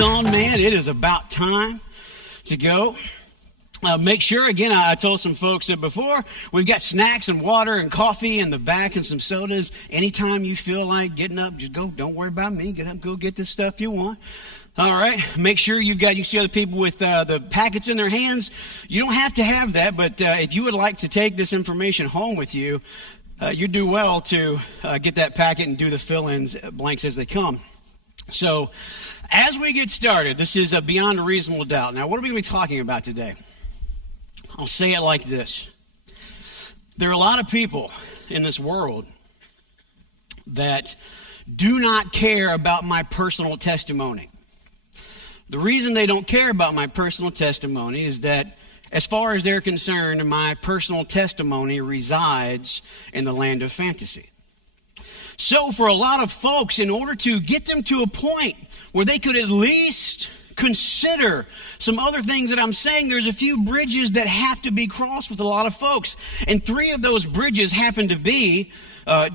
lights on, man. It is about time to go. Make sure, again, I told some folks that before, we've got snacks and water and coffee in the back and some sodas. Anytime you feel like getting up, just go. Don't worry about me. Get up, go get the stuff you want. All right. Make sure you see other people with the packets in their hands. You don't have to have that, but if you would like to take this information home with you, you do well to get that packet and do the fill-ins blanks as they come. So as we get started, this is Beyond a Reasonable Doubt. Now, what are we going to be talking about today? I'll say it like this. There are a lot of people in this world that do not care about my personal testimony. The reason they don't care about my personal testimony is that, as far as they're concerned, my personal testimony resides in the land of fantasy. So for a lot of folks, in order to get them to a point where they could at least consider some other things that I'm saying, there's a few bridges that have to be crossed with a lot of folks. And three of those bridges happen to be,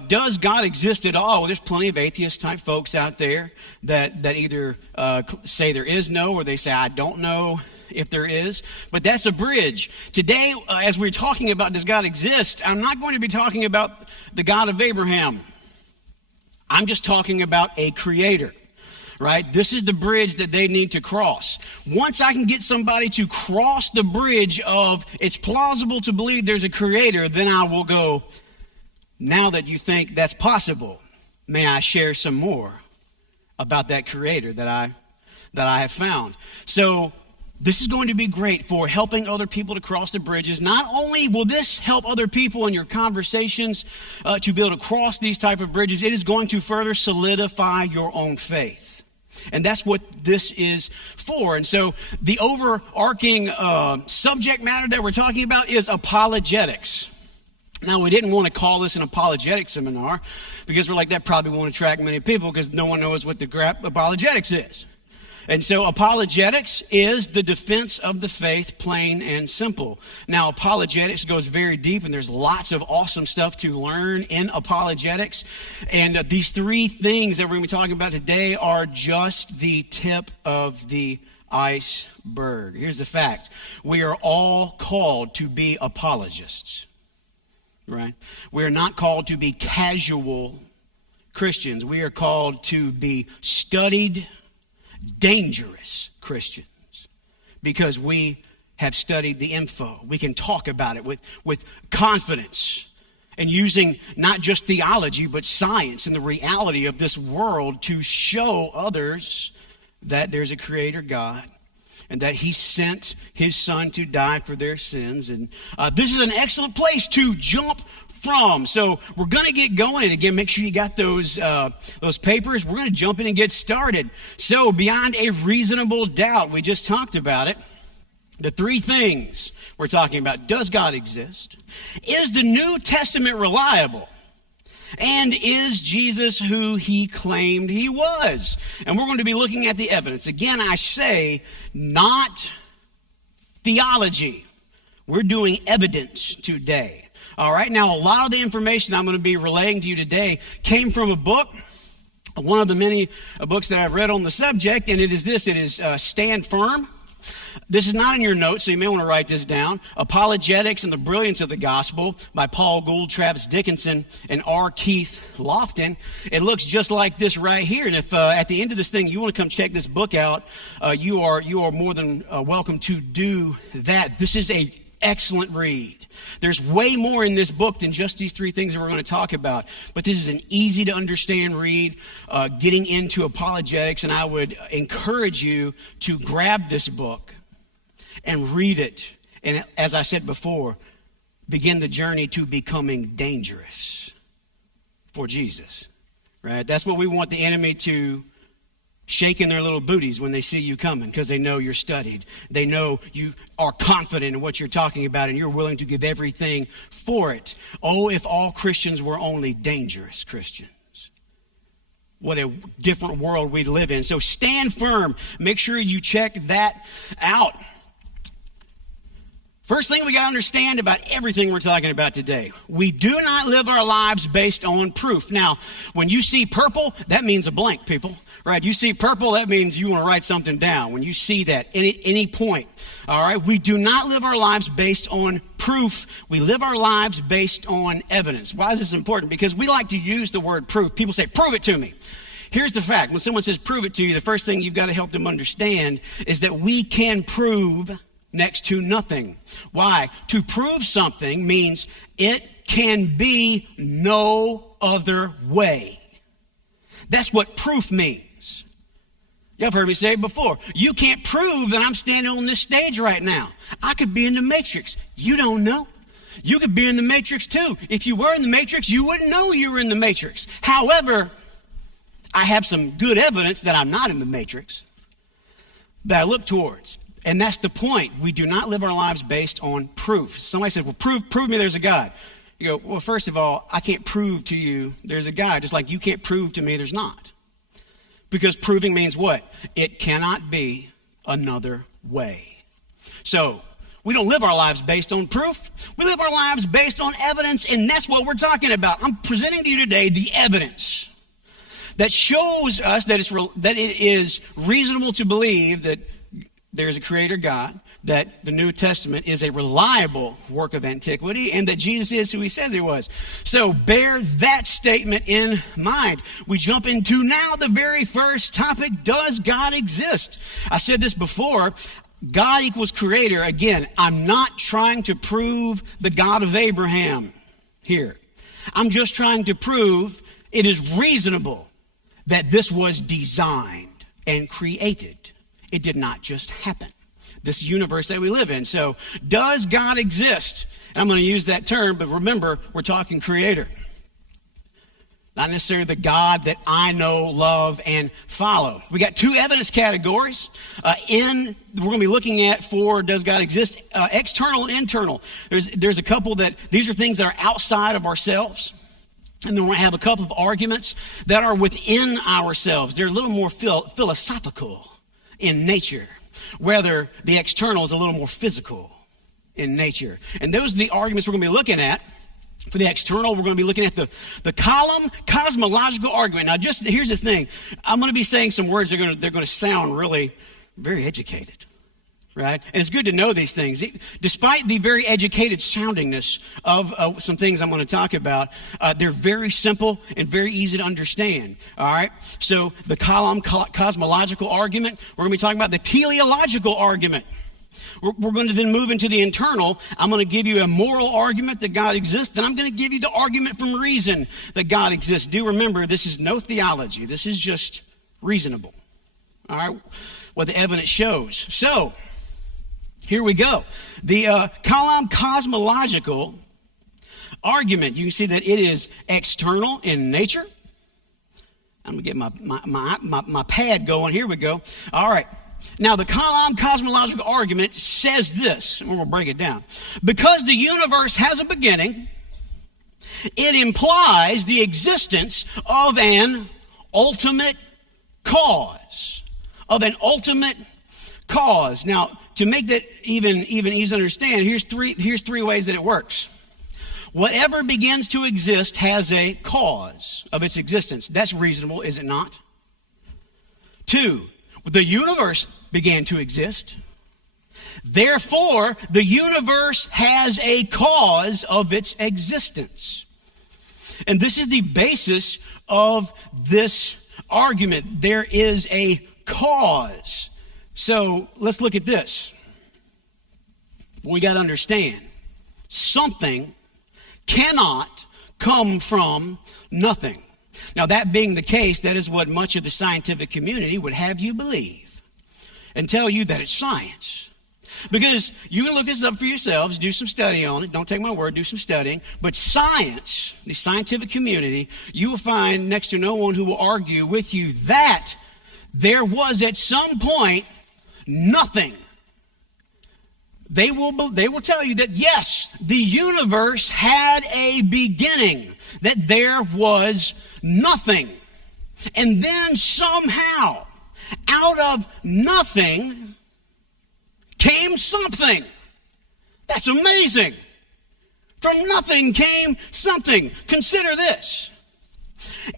does God exist at all? Well, there's plenty of atheist type folks out there that either say there is no, or they say I don't know if there is, but that's a bridge. Today, as we're talking about does God exist, I'm not going to be talking about the God of Abraham. I'm just talking about a creator, right? This is the bridge that they need to cross. Once I can get somebody to cross the bridge of it's plausible to believe there's a creator, then I will go, now that you think that's possible, may I share some more about that creator that I have found. So this is going to be great for helping other people to cross the bridges. Not only will this help other people in your conversations to be able to cross these type of bridges, it is going to further solidify your own faith. And that's what this is for. And so the overarching subject matter that we're talking about is apologetics. Now, we didn't want to call this an apologetic seminar because we're like, that probably won't attract many people because no one knows what the crap apologetics is. And so apologetics is the defense of the faith, plain and simple. Now, apologetics goes very deep, and there's lots of awesome stuff to learn in apologetics. And these three things that we're going to be talking about today are just the tip of the iceberg. Here's the fact. We are all called to be apologists, right? We are not called to be casual Christians. We are called to be studied, dangerous Christians, because we have studied the info. We can talk about it with confidence and using not just theology, but science and the reality of this world to show others that there's a creator God and that he sent his son to die for their sins. And this is an excellent place to jump from. So we're going to get going. And again, make sure you got those papers. We're going to jump in and get started. So beyond a reasonable doubt, we just talked about it. The three things we're talking about: does God exist? Is the New Testament reliable? And is Jesus who he claimed he was? And we're going to be looking at the evidence. Again, I say not theology. We're doing evidence today. All right, now a lot of the information I'm going to be relaying to you today came from a book, one of the many books that I've read on the subject, and it is this. It is Stand Firm. This is not in your notes, so you may want to write this down. Apologetics and the Brilliance of the Gospel by Paul Gould, Travis Dickinson, and R. Keith Lofton. It looks just like this right here. And if at the end of this thing you want to come check this book out, you are more than welcome to do that. This is a excellent read. There's way more in this book than just these three things that we're going to talk about. But this is an easy to understand read, getting into apologetics. And I would encourage you to grab this book and read it. And as I said before, begin the journey to becoming dangerous for Jesus, right? That's what we want the enemy to shaking their little booties when they see you coming, because they know you're studied. They know you are confident in what you're talking about and you're willing to give everything for it. Oh, if all Christians were only dangerous Christians. What a different world we live in. So stand firm. Make sure you check that out. First thing we got to understand about everything we're talking about today, we do not live our lives based on proof. Now, when you see purple, that means a blank, people, Right, you see purple, that means you want to write something down. When you see that, any point, all right? We do not live our lives based on proof. We live our lives based on evidence. Why is this important? Because we like to use the word proof. People say, prove it to me. Here's the fact. When someone says prove it to you, the first thing you've got to help them understand is that we can prove next to nothing. Why? To prove something means it can be no other way. That's what proof means. Y'all have heard me say it before. You can't prove that I'm standing on this stage right now. I could be in the Matrix. You don't know. You could be in the Matrix too. If you were in the Matrix, you wouldn't know you were in the Matrix. However, I have some good evidence that I'm not in the Matrix that I look towards. And that's the point. We do not live our lives based on proof. Somebody says, well, prove me there's a God. You go, well, first of all, I can't prove to you there's a God, just like you can't prove to me there's not. Because proving means what? It cannot be another way. So we don't live our lives based on proof. We live our lives based on evidence, and that's what we're talking about. I'm presenting to you today the evidence that shows us that it is reasonable to believe that there's a creator God, that the New Testament is a reliable work of antiquity, and that Jesus is who he says he was. So bear that statement in mind. We jump into now the very first topic. Does God exist? I said this before. God equals creator. Again, I'm not trying to prove the God of Abraham here. I'm just trying to prove it is reasonable that this was designed and created. It did not just happen. This universe that we live in. So, does God exist? And I'm going to use that term, but remember, we're talking creator. Not necessarily the God that I know, love, and follow. We got two evidence categories we're going to be looking at for does God exist? External and internal. There's a couple that, these are things that are outside of ourselves. And then we're going to have a couple of arguments that are within ourselves. They're a little more philosophical in nature, whether the external is a little more physical in nature. And those are the arguments we're going to be looking at. For the external, we're going to be looking at the column cosmological argument. Now, just here's the thing. I'm going to be saying some words that they're going to sound really very educated, right? And it's good to know these things. Despite the very educated soundingness of some things I'm going to talk about, they're very simple and very easy to understand, all right? So the column cosmological argument, we're going to be talking about the teleological argument. We're going to then move into the internal. I'm going to give you a moral argument that God exists. Then I'm going to give you the argument from reason that God exists. Do remember, this is no theology. This is just reasonable, all right? What the evidence shows. So, here we go. The column cosmological argument, you can see that it is external in nature. I'm going to get my pad going. Here we go. All right. Now, the column cosmological argument says this, and we're going to break it down. Because the universe has a beginning, it implies the existence of an ultimate cause. Of an ultimate cause. Now, to make that even easy to understand, here's three ways that it works. Whatever begins to exist has a cause of its existence. That's reasonable, is it not? 2, the universe began to exist. Therefore, the universe has a cause of its existence. And this is the basis of this argument. There is a cause. So let's look at this. We got to understand, something cannot come from nothing. Now, that being the case, that is what much of the scientific community would have you believe and tell you that it's science. Because you can look this up for yourselves, do some study on it. Don't take my word, do some studying. But science, the scientific community, you will find next to no one who will argue with you that there was at some point nothing. They will tell you that yes, the universe had a beginning, that there was nothing. And then somehow, out of nothing, came something. That's amazing. From nothing came something. Consider this.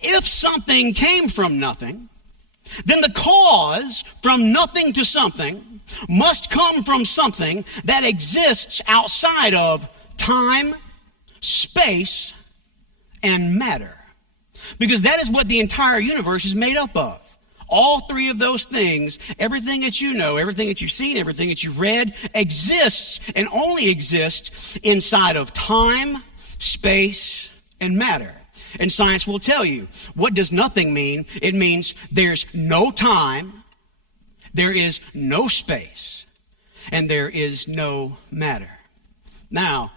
If something came from nothing, then the cause from nothing to something must come from something that exists outside of time, space, and matter. Because that is what the entire universe is made up of. All three of those things, everything that you know, everything that you've seen, everything that you've read, exists and only exists inside of time, space, and matter. And science will tell you, what does nothing mean? It means there's no time, there is no space, and there is no matter. Now,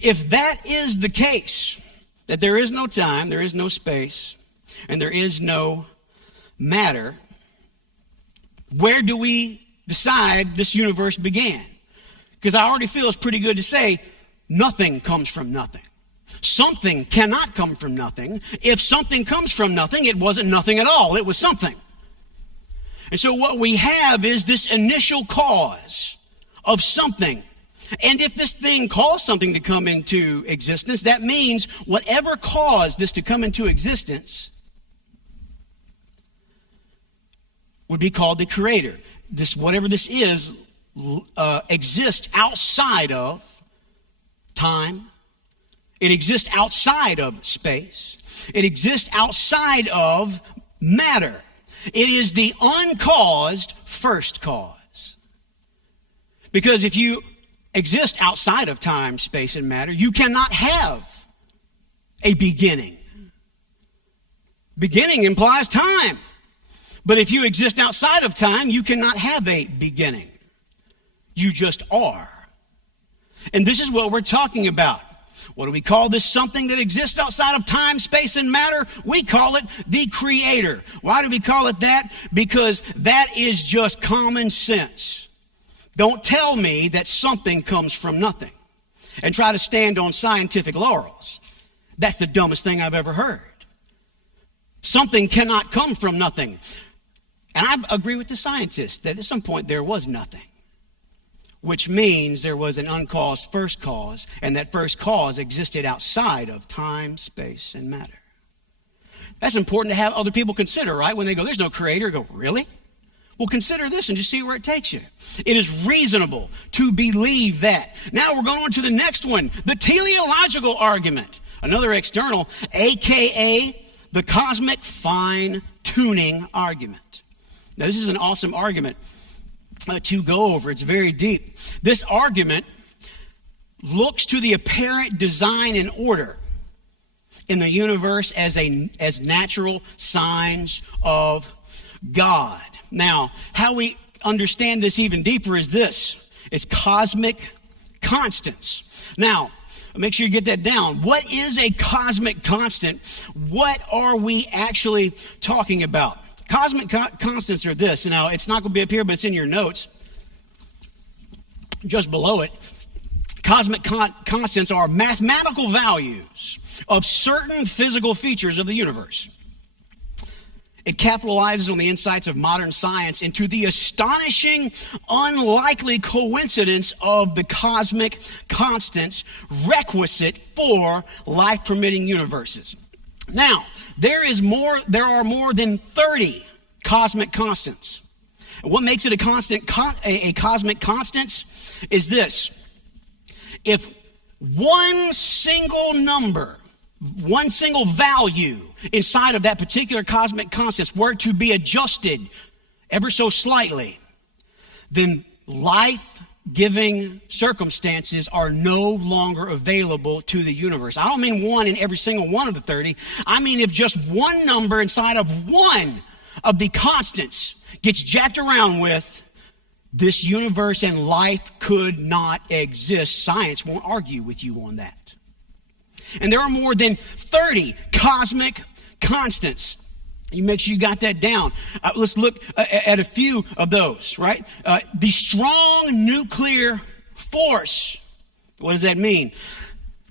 if that is the case, that there is no time, there is no space, and there is no matter, where do we decide this universe began? Because I already feel it's pretty good to say nothing comes from nothing. Something cannot come from nothing. If something comes from nothing, it wasn't nothing at all. It was something. And so what we have is this initial cause of something. And if this thing caused something to come into existence, that means whatever caused this to come into existence would be called the creator. This, whatever this is, exists outside of time. It exists outside of space. It exists outside of matter. It is the uncaused first cause. Because if you exist outside of time, space, and matter, you cannot have a beginning. Beginning implies time. But if you exist outside of time, you cannot have a beginning. You just are. And this is what we're talking about. What do we call this something that exists outside of time, space, and matter? We call it the creator. Why do we call it that? Because that is just common sense. Don't tell me that something comes from nothing and try to stand on scientific laurels. That's the dumbest thing I've ever heard. Something cannot come from nothing. And I agree with the scientists that at some point there was nothing, which means there was an uncaused first cause, and that first cause existed outside of time, space, and matter. That's important to have other people consider, right? When they go, there's no creator, go, really? Well, consider this and just see where it takes you. It is reasonable to believe that. Now we're going on to the next one, the teleological argument, another external, aka the cosmic fine-tuning argument. Now, this is an awesome argument to go over. It's very deep. This argument looks to the apparent design and order in the universe as natural signs of God. Now, how we understand this even deeper is this. It's cosmic constants. Now, make sure you get that down. What is a cosmic constant? What are we actually talking about? Cosmic constants are this. Now, it's not going to be up here, but it's in your notes. Just below it, cosmic constants are mathematical values of certain physical features of the universe. It capitalizes on the insights of modern science into the astonishing, unlikely coincidence of the cosmic constants requisite for life-permitting universes. Now, there are more than 30 cosmic constants. And what makes it a cosmic constant is this. If one single number, one single value inside of that particular cosmic constant were to be adjusted ever so slightly, then life-giving circumstances are no longer available to the universe. I don't mean one in every single one of the 30. I mean if just one number inside of one of the constants gets jacked around with, this universe and life could not exist. Science won't argue with you on that. And there are more than 30 cosmic constants. You make sure you got that down. Let's look at a few of those, right? The strong nuclear force. What does that mean?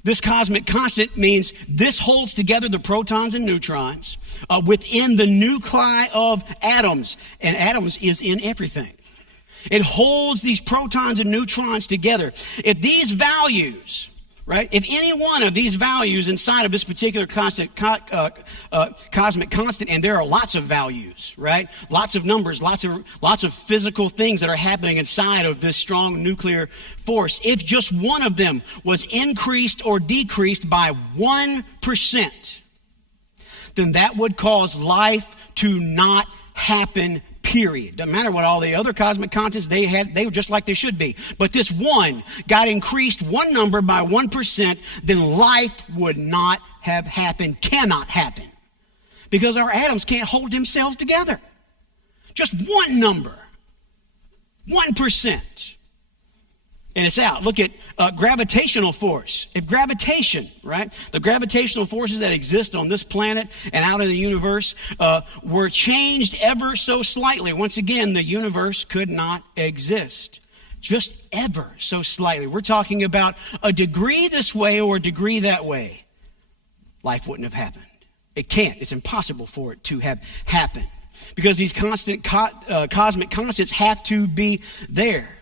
This cosmic constant means this holds together the protons and neutrons within the nuclei of atoms. And atoms is in everything. It holds these protons and neutrons together. If these values right? If any one of these values inside of this particular cosmic constant, and there are lots of values, right? Lots of numbers, lots of physical things that are happening inside of this strong nuclear force. If just one of them was increased or decreased by 1%, then that would cause life to not happen, period. Doesn't matter what all the other cosmic constants they were just like they should be. But this one got increased one number by 1%, then life would not have happened, cannot happen. Because our atoms can't hold themselves together. Just one number, 1%. And it's out. Look at gravitational force. If gravitation, right, the gravitational forces that exist on this planet and out in the universe were changed ever so slightly, once again, the universe could not exist. Just ever so slightly. We're talking about a degree this way or a degree that way. Life wouldn't have happened. It can't. It's impossible for it to have happened. Because these constant cosmic constants have to be there.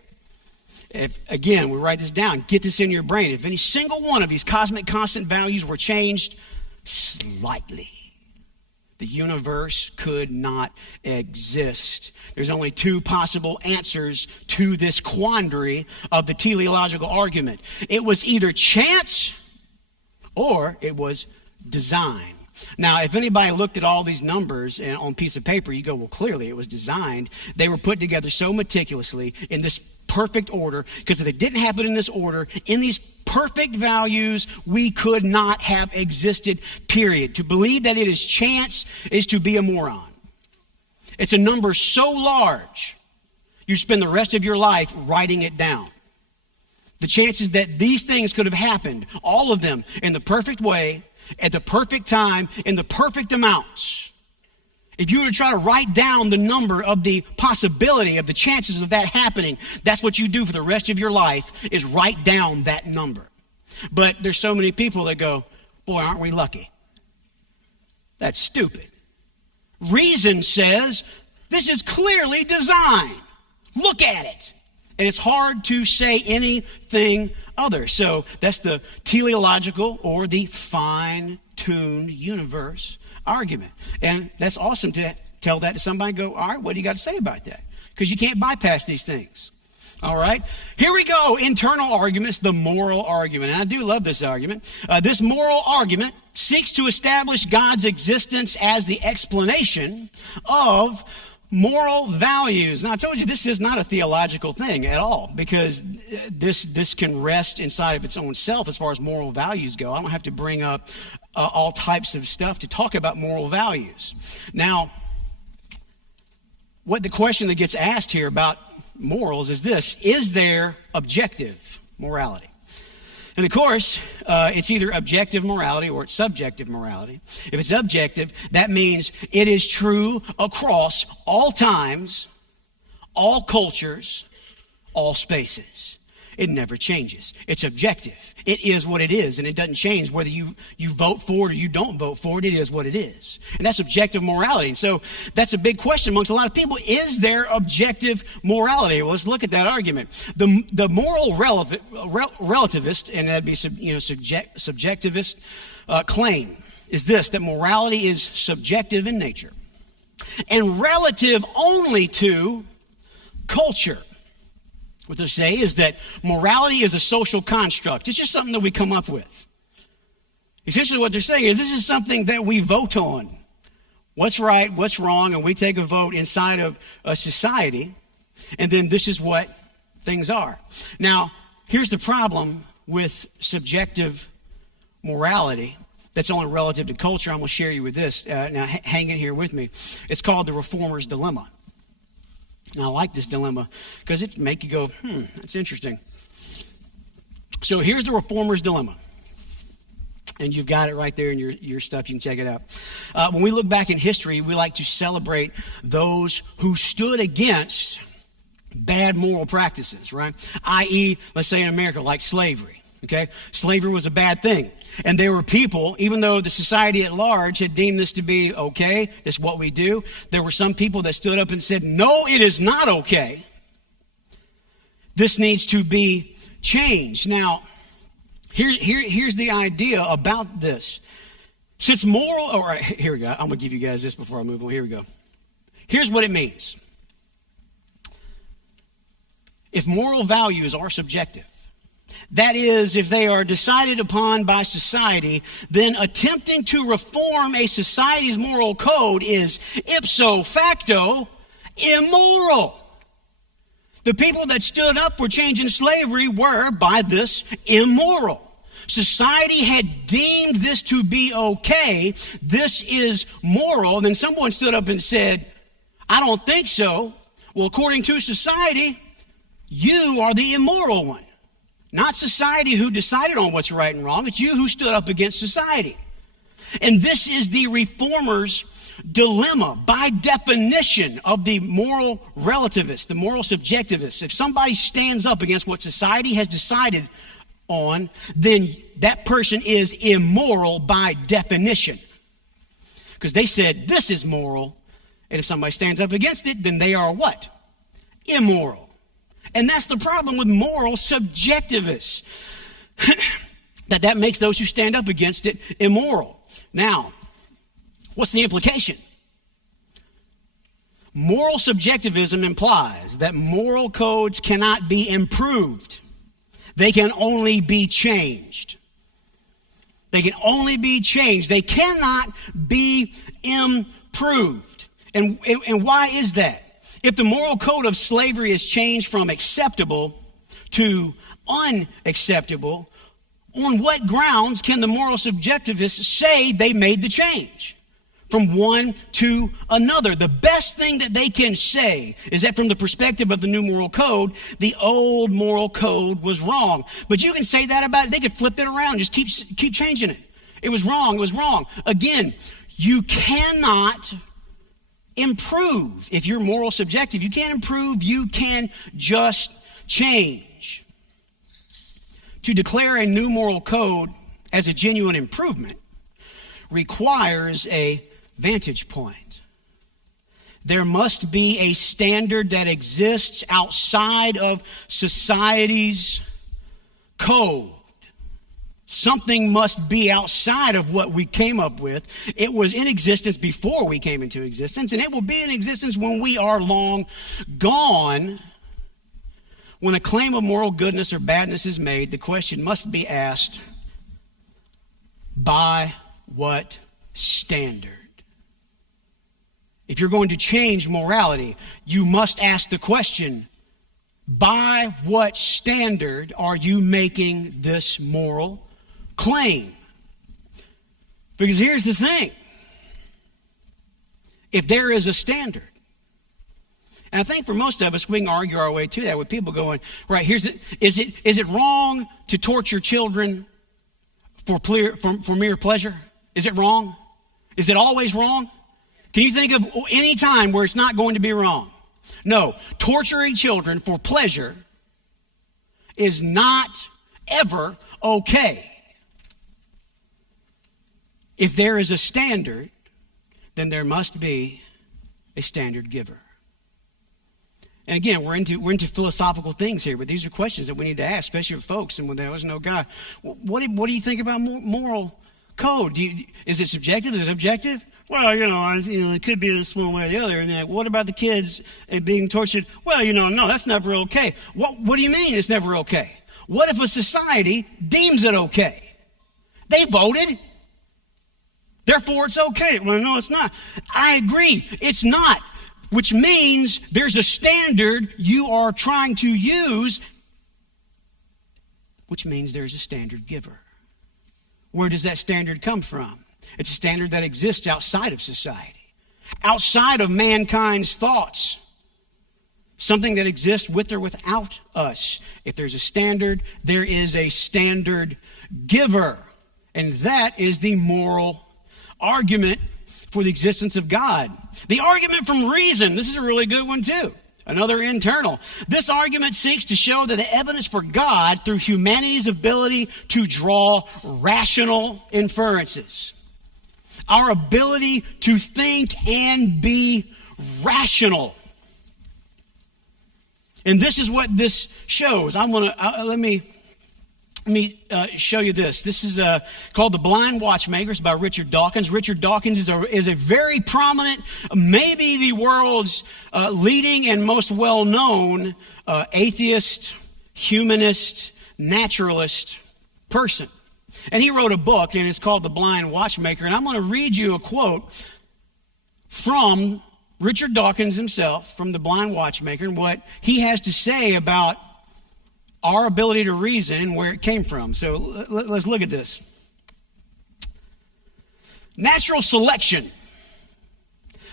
If, again, we write this down, get this in your brain. If any single one of these cosmic constant values were changed slightly, the universe could not exist. There's only two possible answers to this quandary of the teleological argument. It was either chance or it was design. Now, if anybody looked at all these numbers on a piece of paper, you go, well, clearly it was designed. They were put together so meticulously in this perfect order, because if it didn't happen in this order, in these perfect values, we could not have existed, period. To believe that it is chance is to be a moron. It's a number so large, you spend the rest of your life writing it down. The chances that these things could have happened, all of them, in the perfect way, at the perfect time, in the perfect amounts. If you were to try to write down the number of the possibility of the chances of that happening, that's what you do for the rest of your life, is write down that number. But there's so many people that go, boy, aren't we lucky? That's stupid. Reason says this is clearly design. Look at it. And it's hard to say anything other. So that's the teleological or the fine-tuned universe argument. And that's awesome to tell that to somebody and go, all right, what do you got to say about that? Because you can't bypass these things. All right, here we go. Internal arguments, the moral argument. And I do love this argument. This moral argument seeks to establish God's existence as the explanation of moral values. Now, I told you this is not a theological thing at all, because this can rest inside of its own self as far as moral values go. I don't have to bring up all types of stuff to talk about moral values. Now, what the question that gets asked here about morals is this: is there objective morality? And of course, it's either objective morality or it's subjective morality. If it's objective, that means it is true across all times, all cultures, all spaces. It never changes. It's objective. It is what it is, and it doesn't change whether you vote for it or you don't vote for it. It is what it is. And that's objective morality. And so that's a big question amongst a lot of people. Is there objective morality? Well, let's look at that argument. The moral relativist, and that'd be subjectivist claim, is this: that morality is subjective in nature and relative only to culture. What they say is that morality is a social construct. It's just something that we come up with. Essentially what they're saying is this is something that we vote on. What's right, what's wrong, and we take a vote inside of a society, and then this is what things are. Now, here's the problem with subjective morality that's only relative to culture. I'm going to share you with this. Now, hang in here with me. It's called the Reformer's Dilemma. And I like this dilemma because it make you go, that's interesting. So here's the Reformer's Dilemma. And you've got it right there in your stuff. You can check it out. When we look back in history, we like to celebrate those who stood against bad moral practices, right? I.e., let's say in America, like slavery. Okay? Slavery was a bad thing. And there were people, even though the society at large had deemed this to be okay, this is what we do, there were some people that stood up and said, no, it is not okay. This needs to be changed. Now, Here's the idea about this. Since moral, all right, here we go. I'm going to give you guys this before I move on. Here we go. Here's what it means. If moral values are subjective, that is, if they are decided upon by society, then attempting to reform a society's moral code is ipso facto immoral. The people that stood up for changing slavery were, by this, immoral. Society had deemed this to be okay. This is moral. Then someone stood up and said, I don't think so. Well, according to society, you are the immoral one. Not society who decided on what's right and wrong. It's you who stood up against society. And this is the reformer's dilemma by definition of the moral relativist, the moral subjectivist. If somebody stands up against what society has decided on, then that person is immoral by definition. Because they said this is moral, and if somebody stands up against it, then they are what? Immoral. And that's the problem with moral subjectivists. that makes those who stand up against it immoral. Now, what's the implication? Moral subjectivism implies that moral codes cannot be improved. They can only be changed. They can only be changed. They cannot be improved. And why is that? If the moral code of slavery is changed from acceptable to unacceptable, on what grounds can the moral subjectivists say they made the change from one to another? The best thing that they can say is that from the perspective of the new moral code, the old moral code was wrong. But you can say that about it. They could flip it around, just keep changing it. It was wrong. It was wrong. Again, you cannot improve. If you're moral subjective, you can't improve. You can just change. To declare a new moral code as a genuine improvement requires a vantage point. There must be a standard that exists outside of society's code. Something must be outside of what we came up with. It was in existence before we came into existence, and it will be in existence when we are long gone. When a claim of moral goodness or badness is made, the question must be asked, by what standard? If you're going to change morality, you must ask the question, by what standard are you making this moral claim? Because here's the thing. If there is a standard, and I think for most of us, we can argue our way to that with people going, right, is it wrong to torture children for mere pleasure? Is it wrong? Is it always wrong? Can you think of any time where it's not going to be wrong? No, torturing children for pleasure is not ever okay. If there is a standard, then there must be a standard giver. And again, we're into philosophical things here, but these are questions that we need to ask, especially with folks. And when there was no guy, what do you think about moral code? Is it subjective? Is it objective? Well, it could be this one way or the other. And then, what about the kids being tortured? Well, no, that's never okay. What do you mean it's never okay? What if a society deems it okay? They voted. Therefore, it's okay. Well, no, it's not. I agree. It's not. Which means there's a standard you are trying to use, which means there's a standard giver. Where does that standard come from? It's a standard that exists outside of society, outside of mankind's thoughts, something that exists with or without us. If there's a standard, there is a standard giver, and that is the moral argument for the existence of God. The argument from reason, this is a really good one too. Another internal. This argument seeks to show that the evidence for God through humanity's ability to draw rational inferences. Our ability to think and be rational. And this is what this shows. Let me Let me show you this. This is called The Blind Watchmaker. It's by Richard Dawkins. Richard Dawkins is a very prominent, maybe the world's leading and most well-known atheist, humanist, naturalist person. And he wrote a book, and it's called The Blind Watchmaker. And I'm going to read you a quote from Richard Dawkins himself, from The Blind Watchmaker, and what he has to say about our ability to reason and where it came from. So let's look at this. Natural selection,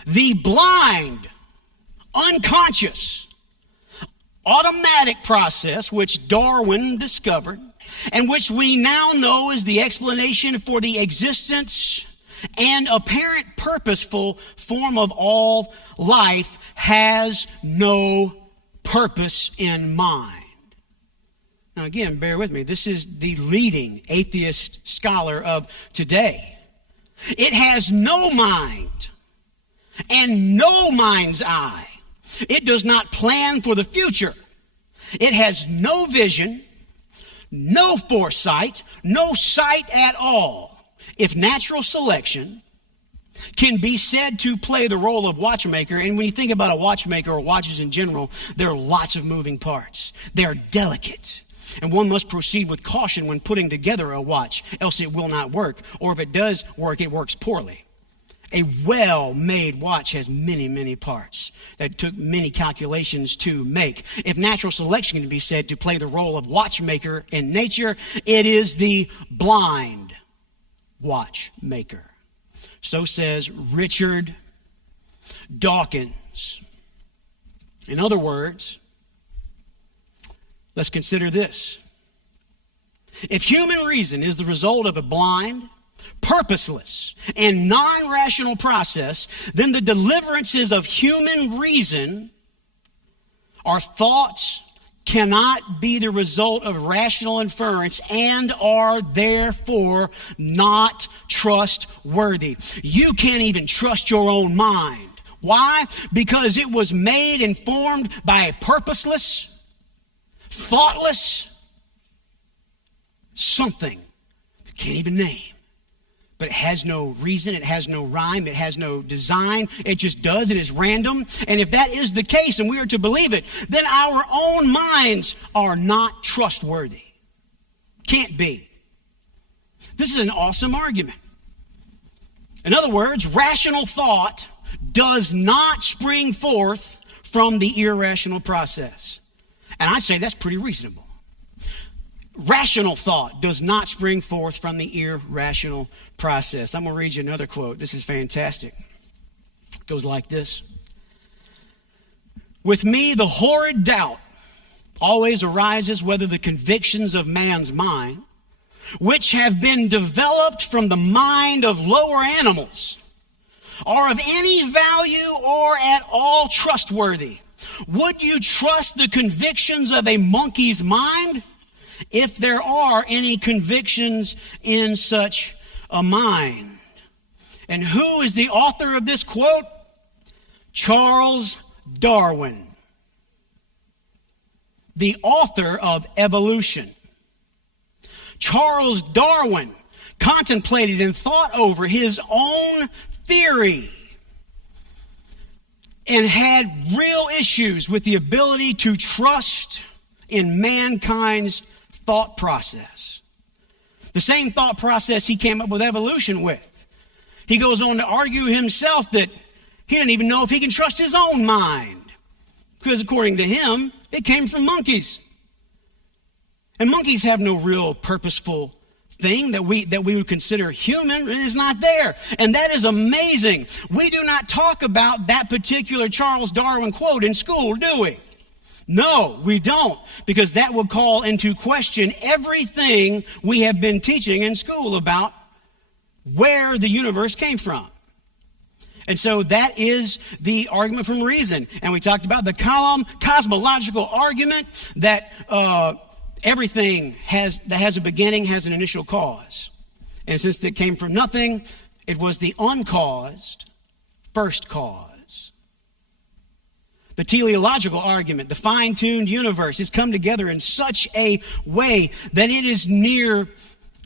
the blind, unconscious, automatic process which Darwin discovered and which we now know is the explanation for the existence and apparent purposeful form of all life, has no purpose in mind. Now again, bear with me. This is the leading atheist scholar of today. It has no mind and no mind's eye. It does not plan for the future. It has no vision, no foresight, no sight at all. If natural selection can be said to play the role of watchmaker, and when you think about a watchmaker or watches in general, there are lots of moving parts. They're delicate. And one must proceed with caution when putting together a watch, else it will not work. Or if it does work, it works poorly. A well-made watch has many, many parts that took many calculations to make. If natural selection can be said to play the role of watchmaker in nature, it is the blind watchmaker. So says Richard Dawkins. In other words, let's consider this. If human reason is the result of a blind, purposeless, and non-rational process, then the deliverances of human reason, our thoughts, cannot be the result of rational inference and are therefore not trustworthy. You can't even trust your own mind. Why? Because it was made and formed by a purposeless, thoughtless something you can't even name. But it has no reason, it has no rhyme, it has no design. It just does, and it's random. And if that is the case, and we are to believe it, then our own minds are not trustworthy. Can't be. This is an awesome argument. In other words, rational thought does not spring forth from the irrational process. And I say that's pretty reasonable. Rational thought does not spring forth from the irrational process. I'm going to read you another quote. This is fantastic. It goes like this. With me, the horrid doubt always arises whether the convictions of man's mind, which have been developed from the mind of lower animals, are of any value or at all trustworthy. Would you trust the convictions of a monkey's mind? If there are any convictions in such a mind. And who is the author of this quote? Charles Darwin, the author of evolution. Charles Darwin contemplated and thought over his own theory and had real issues with the ability to trust in mankind's thought process. The same thought process he came up with evolution with. He goes on to argue himself that he didn't even know if he can trust his own mind. Because according to him, it came from monkeys. And monkeys have no real purposeful thing that we would consider human. It is not there. And that is amazing. We do not talk about that particular Charles Darwin quote in school, do we? No, we don't, because that would call into question everything we have been teaching in school about where the universe came from. And so that is the argument from reason. And we talked about the cosmological argument that everything that has a beginning has an initial cause. And since it came from nothing, it was the uncaused first cause. The teleological argument, the fine-tuned universe, has come together in such a way that it is near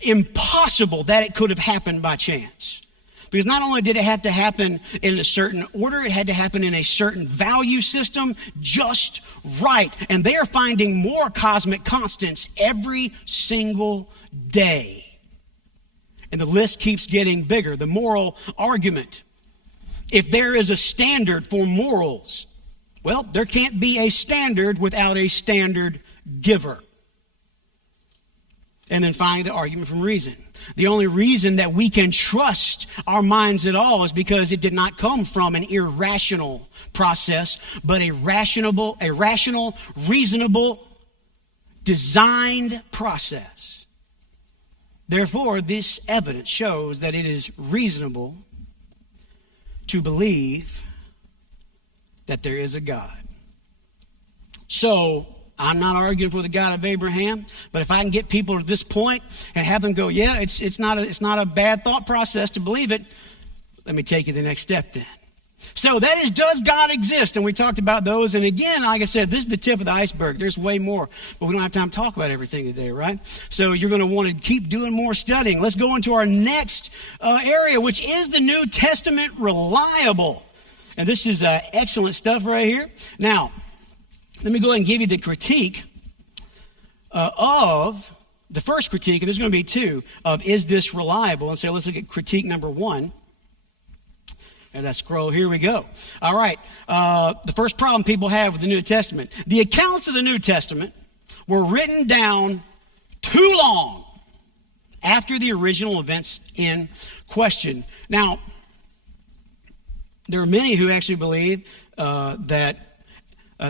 impossible that it could have happened by chance. Because not only did it have to happen in a certain order, it had to happen in a certain value system just right. And they are finding more cosmic constants every single day. And the list keeps getting bigger. The moral argument. If there is a standard for morals, well, there can't be a standard without a standard giver. And then finally, the argument from reason. The only reason that we can trust our minds at all is because it did not come from an irrational process, but a rational, reasonable, designed process. Therefore, this evidence shows that it is reasonable to believe that there is a God. So, I'm not arguing for the God of Abraham, but if I can get people to this point and have them go, yeah, it's not a bad thought process to believe it, let me take you to the next step then. So that is, does God exist? And we talked about those. And again, like I said, this is the tip of the iceberg. There's way more, but we don't have time to talk about everything today, right? So you're going to want to keep doing more studying. Let's go into our next area, which is the New Testament reliable. And this is excellent stuff right here. Now, let me go ahead and give you the critique of the first critique, and there's going to be two, of is this reliable? And so let's look at critique number one. As I scroll, here we go. All right, the first problem people have with the New Testament. The accounts of the New Testament were written down too long after the original events in question. Now, there are many who actually believe that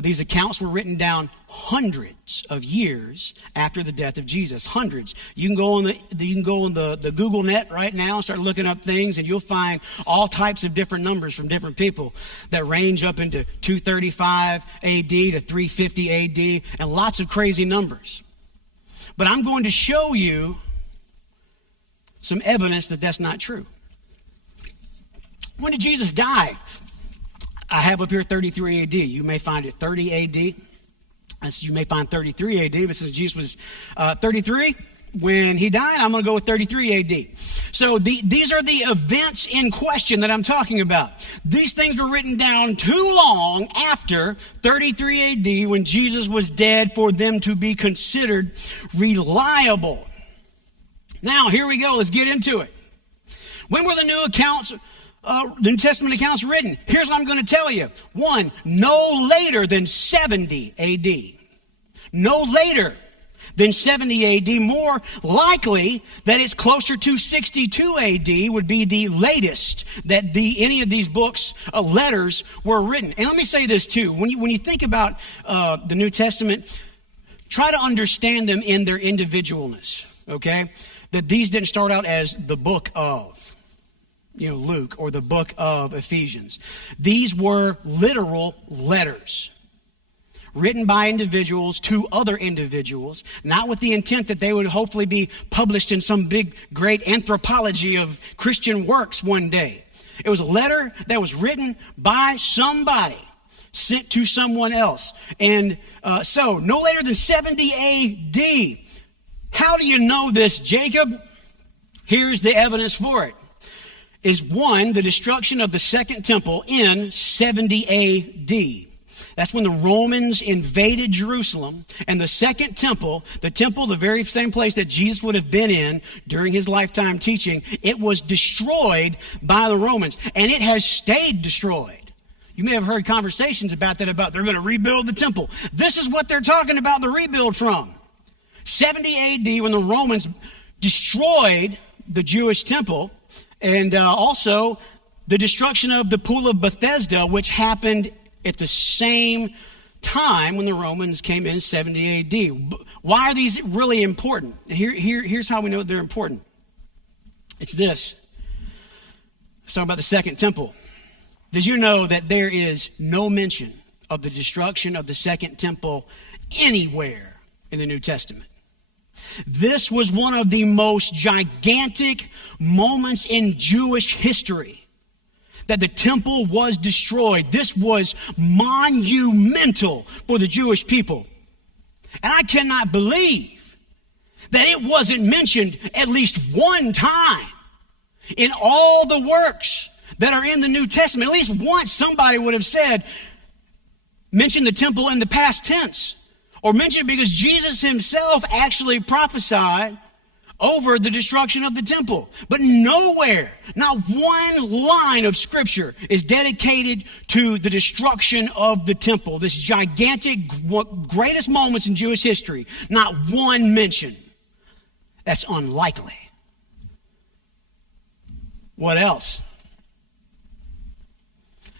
these accounts were written down hundreds of years after the death of Jesus. Hundreds. You can go on the Google net right now and start looking up things, and you'll find all types of different numbers from different people that range up into 235 AD to 350 AD, and lots of crazy numbers. But I'm going to show you some evidence that that's not true. When did Jesus die? I have up here 33 AD. You may find it 30 AD. You may find 33 AD, but since Jesus was 33 when he died, I'm going to go with 33 AD. So these are the events in question that I'm talking about. These things were written down too long after 33 AD when Jesus was dead for them to be considered reliable. Now, here we go. Let's get into it. When were the New Testament accounts written? Here's what I'm going to tell you. One, no later than 70 AD. No later than 70 AD. More likely that it's closer to 62 AD would be the latest that any of these books, letters were written. And let me say this too. When you think about the New Testament, try to understand them in their individualness, okay? That these didn't start out as the book of Luke or the book of Ephesians. These were literal letters written by individuals to other individuals, not with the intent that they would hopefully be published in some big, great anthropology of Christian works one day. It was a letter that was written by somebody, sent to someone else. And so, no later than 70 AD. How do you know this, Jacob? Here's the evidence for it. Is one, the destruction of the second temple in 70 AD. That's when the Romans invaded Jerusalem, and the second temple, the very same place that Jesus would have been in during his lifetime teaching, it was destroyed by the Romans, and it has stayed destroyed. You may have heard conversations about that, about they're going to rebuild the temple. This is what they're talking about the rebuild from. 70 AD, when the Romans destroyed the Jewish temple, and also the destruction of the Pool of Bethesda, which happened at the same time when the Romans came in 70 AD. Why are these really important? Here's how we know they're important. It's this. Let's talk about the second temple. Did you know that there is no mention of the destruction of the second temple anywhere in the New Testament? This was one of the most gigantic moments in Jewish history. that the temple was destroyed. This was monumental for the Jewish people. And I cannot believe that it wasn't mentioned at least one time in all the works that are in the New Testament. At least once somebody would have said, mention the temple in the past tense. Or mention it because Jesus himself actually prophesied over the destruction of the temple. But nowhere, not one line of scripture is dedicated to the destruction of the temple. This gigantic, greatest moments in Jewish history. Not one mention. That's unlikely. What else?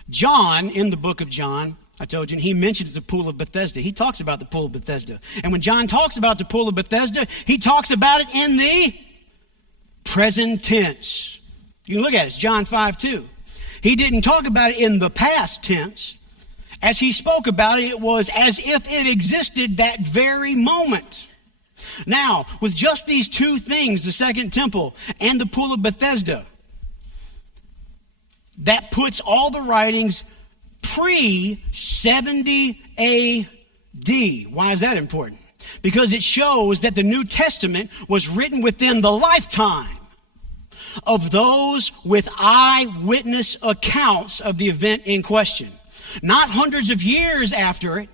John, in the book of John, I told you, he mentions the pool of Bethesda. He talks about the pool of Bethesda. And when John talks about the pool of Bethesda, he talks about it in the present tense. You can look at it. It's John 5:2. He didn't talk about it in the past tense. As he spoke about it, it was as if it existed that very moment. Now, with just these two things, the second temple and the pool of Bethesda, that puts all the writings pre-70 AD. Why is that important? Because it shows that the New Testament was written within the lifetime of those with eyewitness accounts of the event in question. Not hundreds of years after it.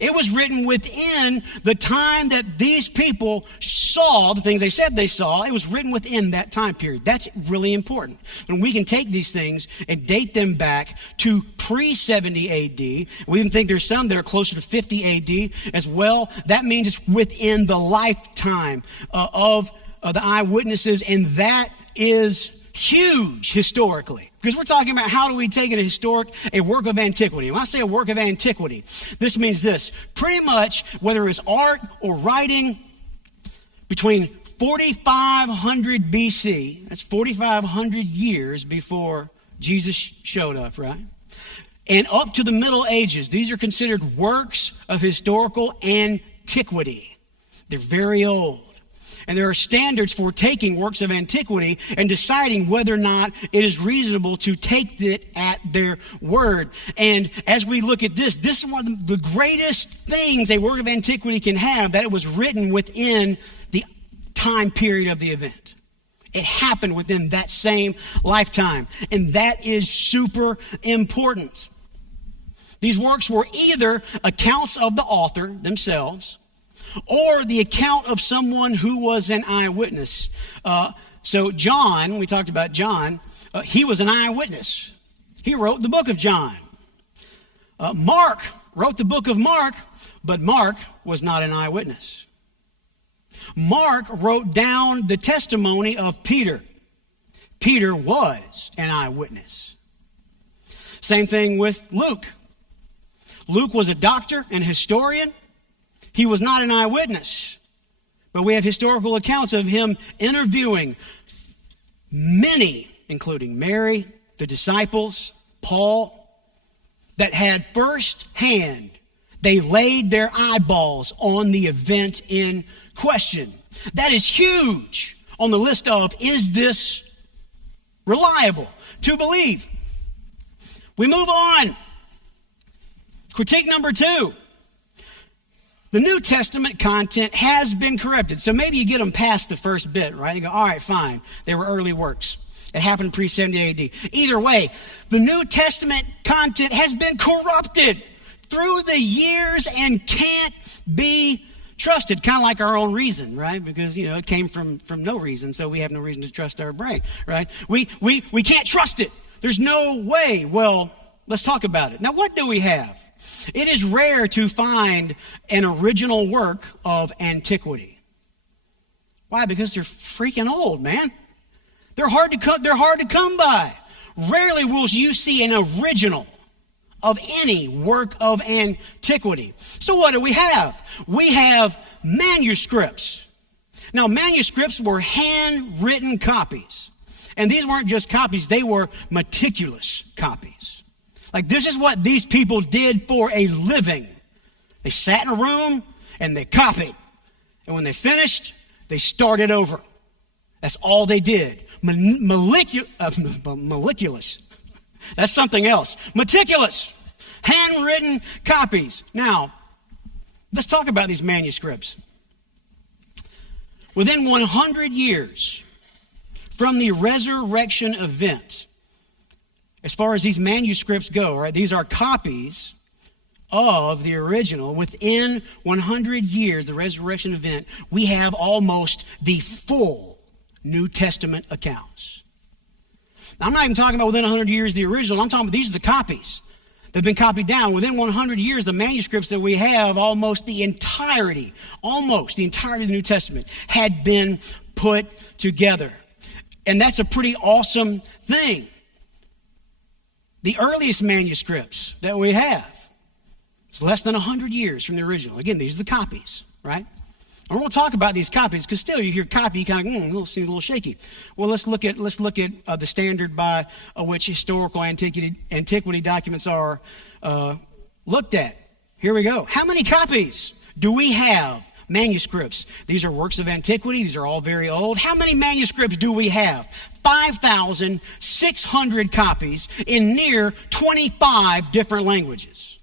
It was written within the time that these people saw the things they said they saw. It was written within that time period. That's really important. And we can take these things and date them back to pre-70 AD. We even think there's some that are closer to 50 AD as well. That means it's within the lifetime of the eyewitnesses, and that is huge historically. Because we're talking about how do we take a work of antiquity. When I say a work of antiquity, this means this. Pretty much, whether it's art or writing, between 4,500 BC, that's 4,500 years before Jesus showed up, right? And up to the Middle Ages, these are considered works of historical antiquity. They're very old. And there are standards for taking works of antiquity and deciding whether or not it is reasonable to take it at their word. And as we look at this is one of the greatest things a work of antiquity can have, that it was written within the time period of the event. It happened within that same lifetime. And that is super important. These works were either accounts of the author themselves, or the account of someone who was an eyewitness. So John, we talked about John, he was an eyewitness. He wrote the book of John. Mark wrote the book of Mark, but Mark was not an eyewitness. Mark wrote down the testimony of Peter. Peter was an eyewitness. Same thing with Luke. Luke was a doctor and historian. He was not an eyewitness, but we have historical accounts of him interviewing many, including Mary, the disciples, Paul, that had firsthand, they laid their eyeballs on the event in question. That is huge on the list of, is this reliable to believe? We move on. Critique number 2. The New Testament content has been corrupted. So maybe you get them past the first bit, right? You go, all right, fine. They were early works. It happened pre-70 AD. Either way, the New Testament content has been corrupted through the years and can't be trusted. Kind of like our own reason, right? Because, it came from no reason, so we have no reason to trust our brain, right? We can't trust it. There's no way. Well, let's talk about it. Now, what do we have? It is rare to find an original work of antiquity. Why? Because they're freaking old, man. They're hard to come by. Rarely will you see an original of any work of antiquity. So what do we have? We have manuscripts. Now, manuscripts were handwritten copies. And these weren't just copies, they were meticulous copies. Like, this is what these people did for a living. They sat in a room and they copied. And when they finished, they started over. That's all they did. Meticulous. That's something else. Meticulous, handwritten copies. Now, let's talk about these manuscripts. Within 100 years from the resurrection event, as far as these manuscripts go, right, these are copies of the original. Within 100 years, the resurrection event, we have almost the full New Testament accounts. Now, I'm not even talking about within 100 years the original. I'm talking about these are the copies that have been copied down. Within 100 years, the manuscripts that we have, almost the entirety of the New Testament had been put together. And that's a pretty awesome thing. The earliest manuscripts that we have is less than 100 years from the original. Again, these are the copies, right? And we're going to talk about these copies because still you hear copy, you kind of seems a little shaky. Well, let's look at the standard by which historical antiquity documents are looked at. Here we go. How many copies do we have? Manuscripts. These are works of antiquity. These are all very old. How many manuscripts do we have? 5,600 copies in near 25 different languages.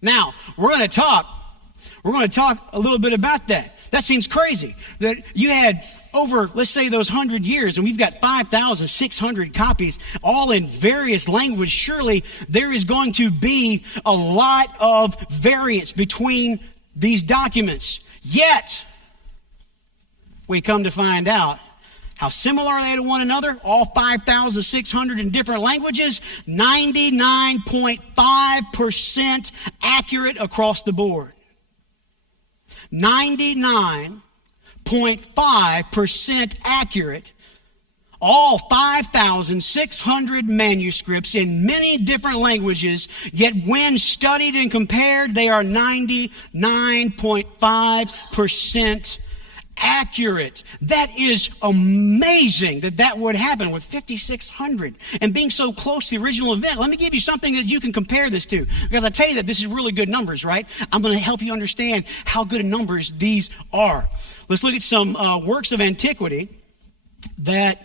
Now, we're going to talk a little bit about that. That seems crazy that you had over, let's say, those 100 years, and we've got 5,600 copies, all in various languages. Surely there is going to be a lot of variance between these documents. Yet, we come to find out how similar are they to one another? All 5,600 in different languages, 99.5% accurate across the board. 99.5% accurate. All 5,600 manuscripts in many different languages, yet when studied and compared, they are 99.5% accurate. That is amazing that would happen with 5,600 and being so close to the original event. Let me give you something that you can compare this to, because I tell you that this is really good numbers, right? I'm going to help you understand how good numbers these are. Let's look at some works of antiquity that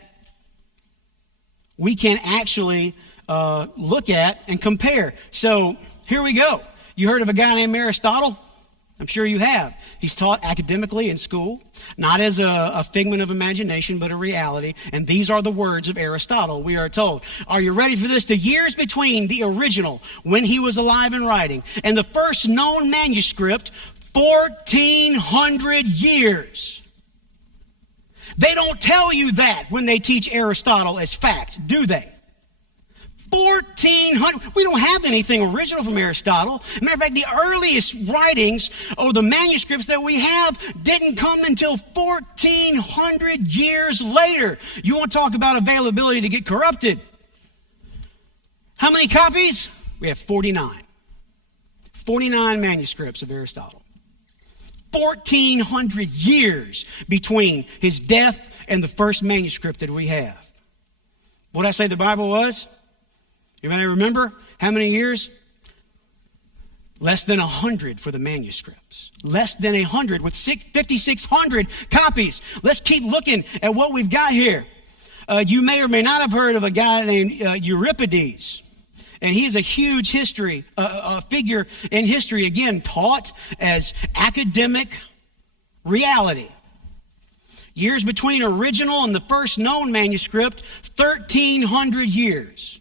we can actually look at and compare. So here we go. You heard of a guy named Aristotle? I'm sure you have. He's taught academically in school, not as a figment of imagination, but a reality. And these are the words of Aristotle, we are told. Are you ready for this? The years between the original, when he was alive and writing, and the first known manuscript, 1,400 years. They don't tell you that when they teach Aristotle as fact, do they? 1,400. We don't have anything original from Aristotle. As a matter of fact, the earliest writings or the manuscripts that we have didn't come until 1,400 years later. You want to talk about availability to get corrupted? How many copies? We have 49. 49 manuscripts of Aristotle. 1,400 years between his death and the first manuscript that we have. What did I say the Bible was? Anybody remember how many years? Less than 100 for the manuscripts. Less than 100 with 5,600 copies. Let's keep looking at what we've got here. You may or may not have heard of a guy named Euripides. And he's a huge figure in history, again, taught as academic reality. Years between original and the first known manuscript, 1,300 years.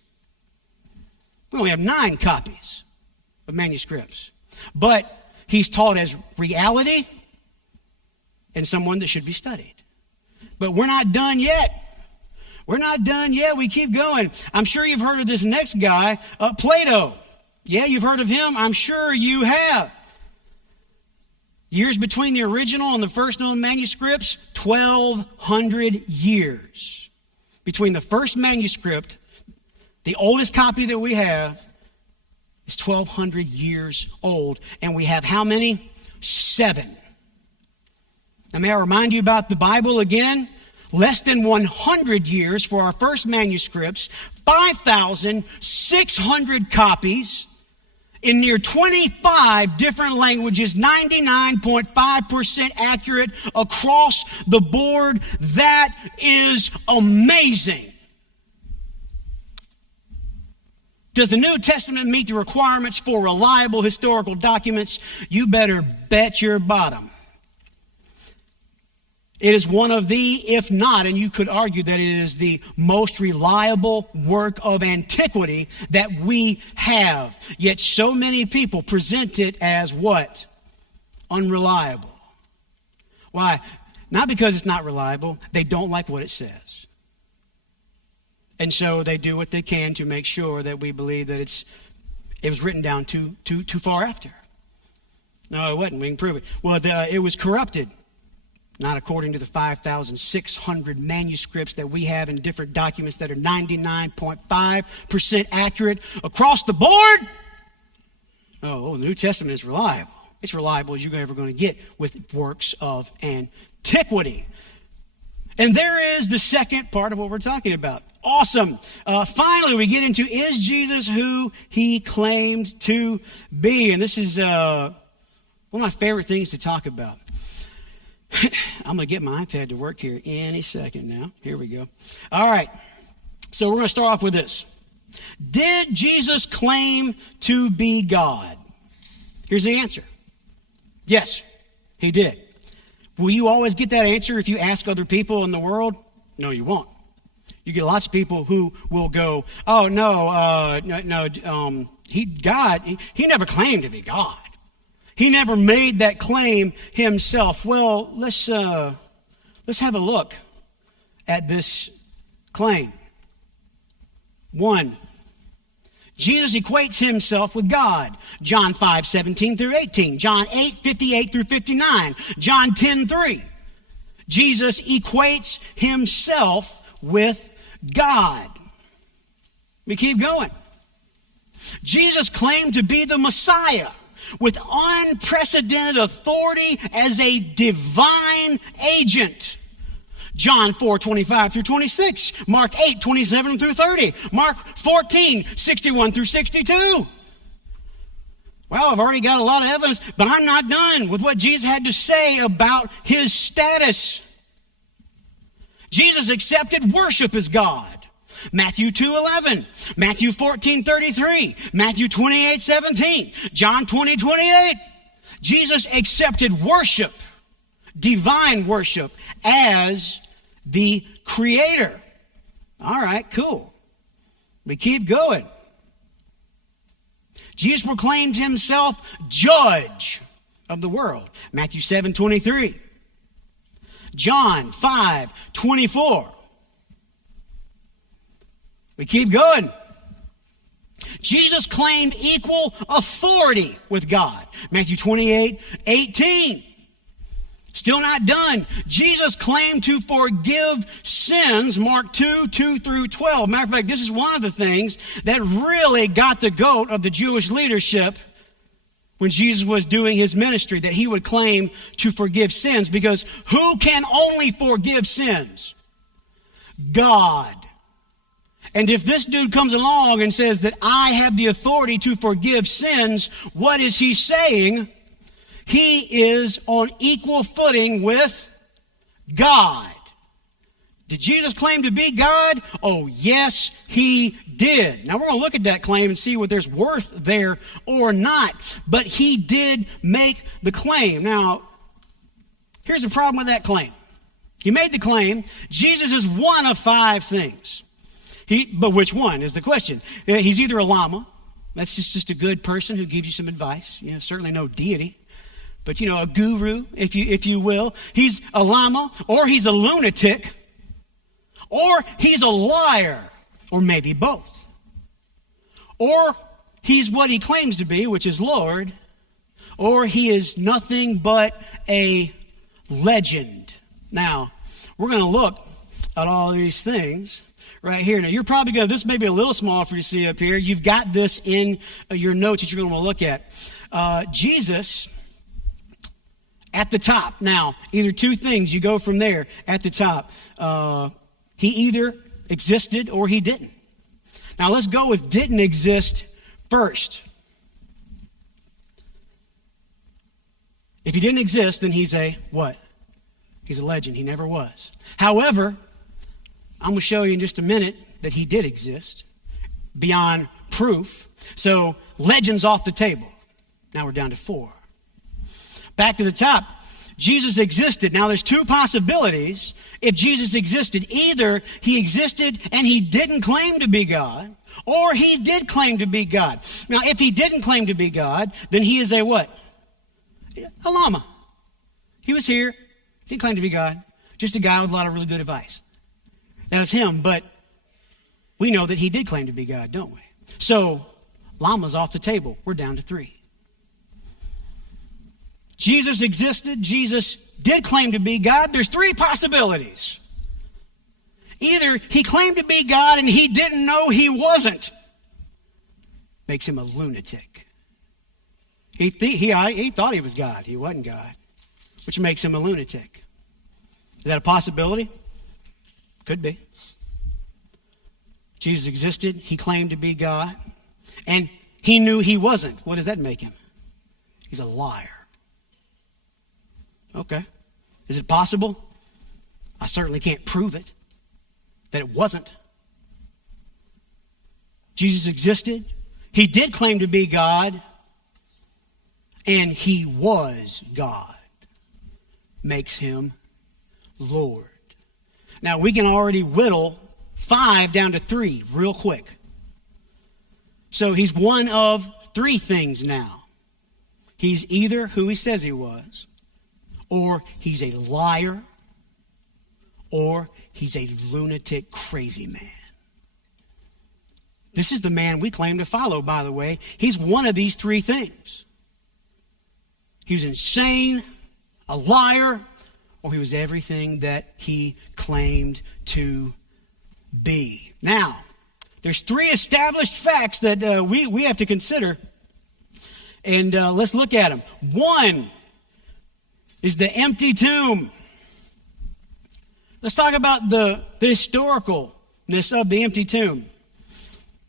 We only have 9 copies of manuscripts. But he's taught as reality and someone that should be studied. But we're not done yet. We're not done yet. We keep going. I'm sure you've heard of this next guy, Plato. Yeah, you've heard of him. I'm sure you have. Years between the original and the first known manuscripts, 1,200 years. Between the first manuscript, the oldest copy that we have is 1,200 years old. And we have how many? 7. Now, may I remind you about the Bible again? Less than 100 years for our first manuscripts, 5,600 copies in near 25 different languages, 99.5% accurate across the board. That is amazing. Does the New Testament meet the requirements for reliable historical documents? You better bet your bottom. It is one of the, if not, and you could argue that it is the most reliable work of antiquity that we have. Yet so many people present it as what? Unreliable. Why? Not because it's not reliable. They don't like what it says. And so they do what they can to make sure that we believe that it was written down too far after. No, it wasn't. We can prove it. Well, it was corrupted. Not according to the 5,600 manuscripts that we have in different documents that are 99.5% accurate across the board. Oh, the New Testament is reliable. It's reliable as you're ever going to get with works of antiquity. And there is the second part of what we're talking about. Awesome. Finally, we get into, is Jesus who he claimed to be? And this is one of my favorite things to talk about. I'm going to get my iPad to work here any second now. Here we go. All right. So we're going to start off with this. Did Jesus claim to be God? Here's the answer. Yes, he did. Will you always get that answer if you ask other people in the world? No, you won't. You get lots of people who will go, oh, no, he never claimed to be God. He never made that claim himself. Well, let's have a look at this claim. 1, Jesus equates himself with God. John 5:17 through 18. John 8:58 through 59. John 10:3. Jesus equates himself with God. We keep going. Jesus claimed to be the Messiah with unprecedented authority as a divine agent. John 4:25 through 26. Mark 8:27 through 30. Mark 14:61 through 62. Well, I've already got a lot of evidence, but I'm not done with what Jesus had to say about his status. Jesus accepted worship as God. Matthew 2:11, Matthew 14:33, Matthew 28:17, John 20:28. Jesus accepted worship, divine worship, as the creator. All right, cool. We keep going. Jesus proclaimed himself judge of the world. Matthew 7:23. John 5:24. We keep going. Jesus claimed equal authority with God. Matthew 28:18. Still not done. Jesus claimed to forgive sins. Mark 2:2 through 12. Matter of fact, this is one of the things that really got the goat of the Jewish leadership when Jesus was doing his ministry, that he would claim to forgive sins, because who can only forgive sins? God. And if this dude comes along and says that I have the authority to forgive sins, what is he saying? He is on equal footing with God. Did Jesus claim to be God? Oh, yes, he did. Now, we're going to look at that claim and see what there's worth there or not. But he did make the claim. Now, here's the problem with that claim. He made the claim, Jesus is one of 5 things. But which one is the question? He's either a llama. That's just a good person who gives you some advice. Certainly no deity. But, a guru, if you will. He's a llama, or he's a lunatic, or he's a liar, or maybe both. Or he's what he claims to be, which is Lord, or he is nothing but a legend. Now, we're going to look at all of these things right here. Now, you're probably going to, this may be a little small for you to see up here. You've got this in your notes that you're going to want to look at. Jesus at the top. Now, either 2 things, you go from there at the top. He either existed or he didn't. Now, let's go with didn't exist first. If he didn't exist, then he's a what? He's a legend. He never was. However, I'm going to show you in just a minute that he did exist beyond proof. So legends off the table. Now we're down to 4. Back to the top. Jesus existed. Now there's 2 possibilities if Jesus existed. Either he existed and he didn't claim to be God, or he did claim to be God. Now if he didn't claim to be God, then he is a what? A llama. He was here, didn't claim to be God, just a guy with a lot of really good advice. That was him, but we know that he did claim to be God, don't we? So llama's off the table. We're down to 3. Jesus existed. Jesus did claim to be God. There's 3 possibilities. Either he claimed to be God and he didn't know he wasn't. Makes him a lunatic. He thought he was God. He wasn't God, which makes him a lunatic. Is that a possibility? Could be. Jesus existed. He claimed to be God. And he knew he wasn't. What does that make him? He's a liar. Okay. Is it possible? I certainly can't prove it, that it wasn't. Jesus existed. He did claim to be God, and he was God. Makes him Lord. Now we can already whittle 5 down to 3 real quick. So he's one of 3 things now. He's either who he says he was, or he's a liar, or he's a lunatic crazy man. This is the man we claim to follow, by the way. He's one of these 3 things. He was insane, a liar, or he was everything that he claimed to be. Now, there's 3 established facts that we have to consider, and let's look at them. 1 is the empty tomb. Let's talk about the historicalness of the empty tomb.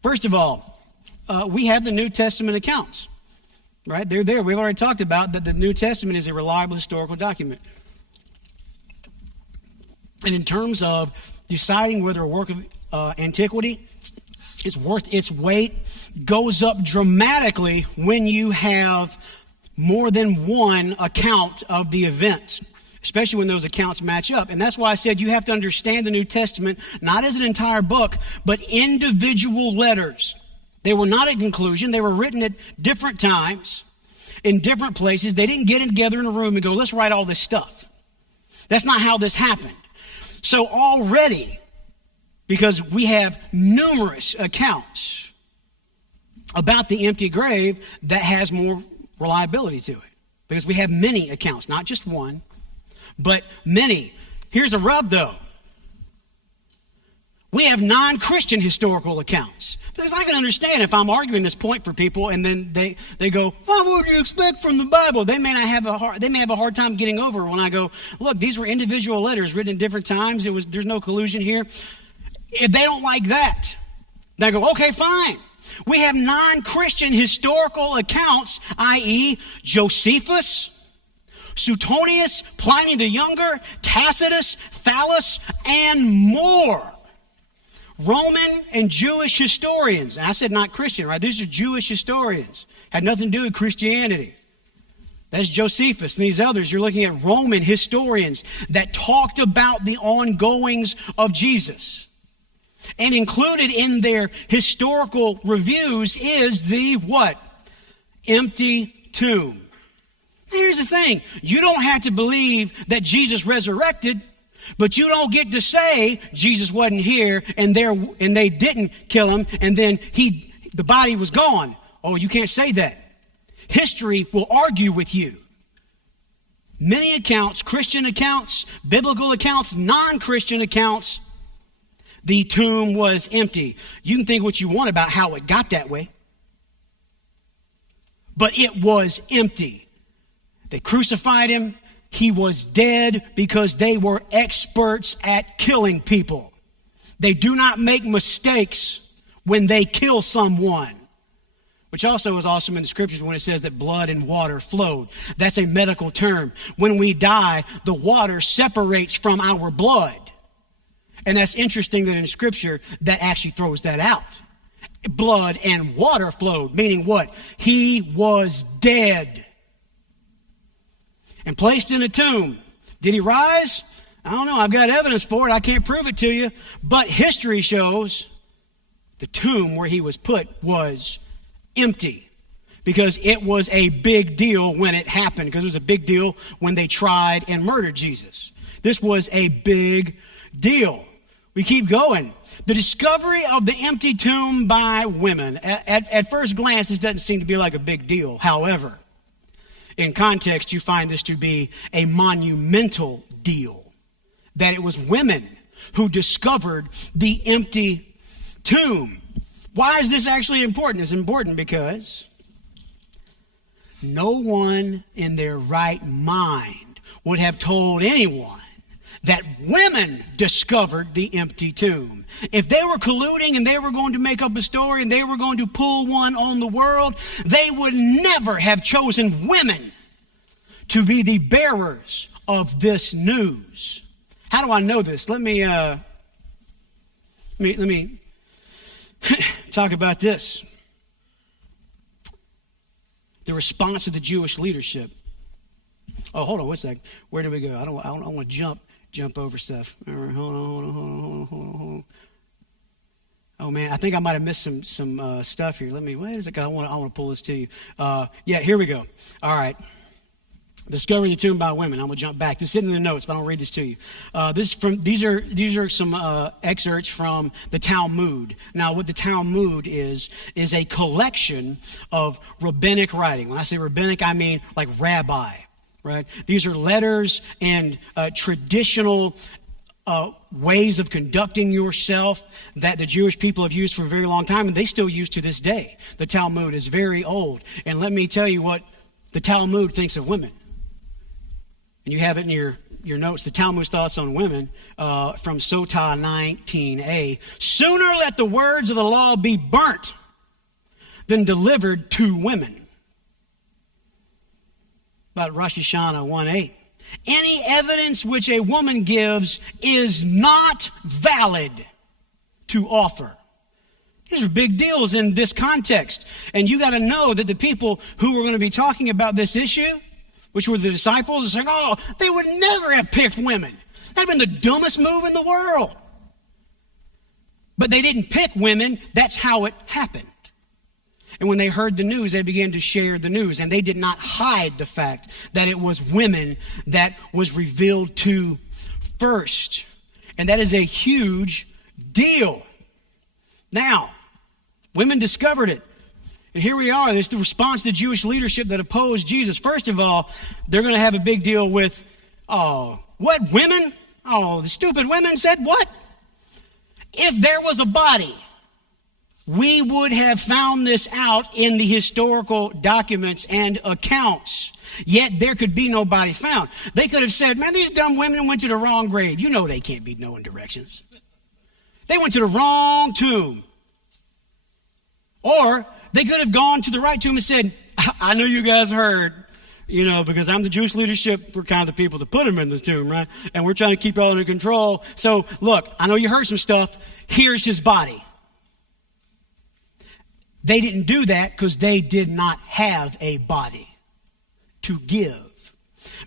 First of all, we have the New Testament accounts, right? They're there. We've already talked about that the New Testament is a reliable historical document. And in terms of deciding whether a work of antiquity is worth its weight, goes up dramatically when you have more than one account of the event, especially when those accounts match up. And that's why I said you have to understand the New Testament, not as an entire book, but individual letters. They were not a conclusion. They were written at different times, in different places. They didn't get together in a room and go, let's write all this stuff. That's not how this happened. So already, because we have numerous accounts about the empty grave, that has more reliability to it, because we have many accounts, not just one, but many. Here's a rub, though. We have non-Christian historical accounts, because I can understand if I'm arguing this point for people and then they go, what would you expect from the Bible? They may have a hard time getting over when I go, look, these were individual letters written at different times. There's no collusion here. If they don't like that, they go, okay, fine. We have non-Christian historical accounts, i.e. Josephus, Suetonius, Pliny the Younger, Tacitus, Thallus, and more. Roman and Jewish historians. And I said not Christian, right? These are Jewish historians. Had nothing to do with Christianity. That's Josephus. And these others, you're looking at Roman historians that talked about the ongoings of Jesus. And included in their historical reviews is the what? Empty tomb. Here's the thing. You don't have to believe that Jesus resurrected, but you don't get to say Jesus wasn't here and they didn't kill him and then the body was gone. Oh, you can't say that. History will argue with you. Many accounts, Christian accounts, biblical accounts, non-Christian accounts, the tomb was empty. You can think what you want about how it got that way, but it was empty. They crucified him. He was dead because they were experts at killing people. They do not make mistakes when they kill someone, which also is awesome in the scriptures when it says that blood and water flowed. That's a medical term. When we die, the water separates from our blood. And that's interesting that in Scripture, that actually throws that out. blood and water flowed, meaning what? He was dead and placed in a tomb. Did he rise? I don't know. I've got evidence for it. I can't prove it to you. But history shows the tomb where he was put was empty, because it was a big deal when it happened, because it was a big deal when they tried and murdered Jesus. This was a big deal. We keep going. The discovery of the empty tomb by women. At first glance, this doesn't seem to be like a big deal. However, in context, you find this to be a monumental deal. That it was women who discovered the empty tomb. Why is this actually important? It's important because no one in their right mind would have told anyone that women discovered the empty tomb. If they were colluding and they were going to make up a story and they were going to pull one on the world, they would never have chosen women to be the bearers of this news. How do I know this? Let me talk about this. The response of the Jewish leadership. Oh, hold on, what's that? Where do we go? I don't want to jump over stuff. Hold on. Oh man, I think I might have missed some stuff here. Wait a second. I want to pull this to you. Yeah, here we go. All right. Discovery of the tomb by women. I'm gonna jump back. This is in the notes, but I'll read this to you. These are some excerpts from the Talmud. Now, what the Talmud is a collection of rabbinic writing. When I say rabbinic, I mean like rabbi, right? These are letters and traditional ways of conducting yourself that the Jewish people have used for a very long time, and they still use to this day. The Talmud is very old, and let me tell you what the Talmud thinks of women. And you have it in your notes, the Talmud's thoughts on women from Sotah 19a. Sooner let the words of the law be burnt than delivered to women. About Rosh Hashanah 1:8. Any evidence which a woman gives is not valid to offer. These are big deals in this context. And you got to know that the people who were going to be talking about this issue, which were the disciples, are saying, oh, they would never have picked women. That'd been the dumbest move in the world. But they didn't pick women. That's how it happened. And when they heard the news, they began to share the news. And they did not hide the fact that it was women that was revealed to first. And that is a huge deal. Now, women discovered it. And here we are. There's the response to the Jewish leadership that opposed Jesus. First of all, they're going to have a big deal with, oh, what, women? Oh, the stupid women said what? If there was a body, we would have found this out in the historical documents and accounts. Yet there could be no body found. They could have said, man, these dumb women went to the wrong grave. You know they can't be knowing directions. They went to the wrong tomb. Or they could have gone to the right tomb and said, I know you guys heard, because I'm the Jewish leadership, we're kind of the people that put him in the tomb, right? And we're trying to keep it all under control. So look, I know you heard some stuff. Here's his body. They didn't do that because they did not have a body to give.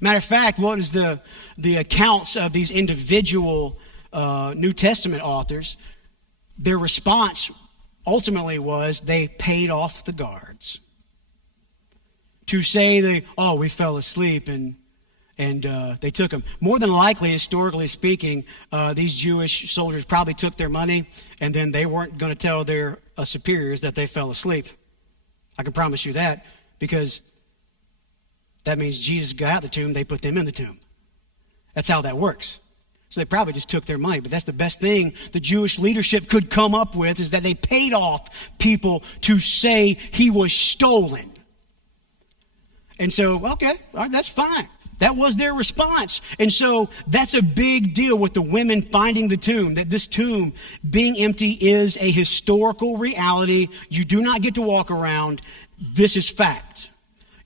Matter of fact, what is the accounts of these individual New Testament authors? Their response ultimately was they paid off the guards. To say we fell asleep and they took them. More than likely, historically speaking, these Jewish soldiers probably took their money and then they weren't going to tell their superiors that they fell asleep. I can promise you that, because that means Jesus got out the tomb, they put them in the tomb. That's how that works. So they probably just took their money, but that's the best thing the Jewish leadership could come up with, is that they paid off people to say he was stolen. And so, okay, all right, that's fine. That was their response. And so that's a big deal with the women finding the tomb, that this tomb being empty is a historical reality. You do not get to walk around. This is fact.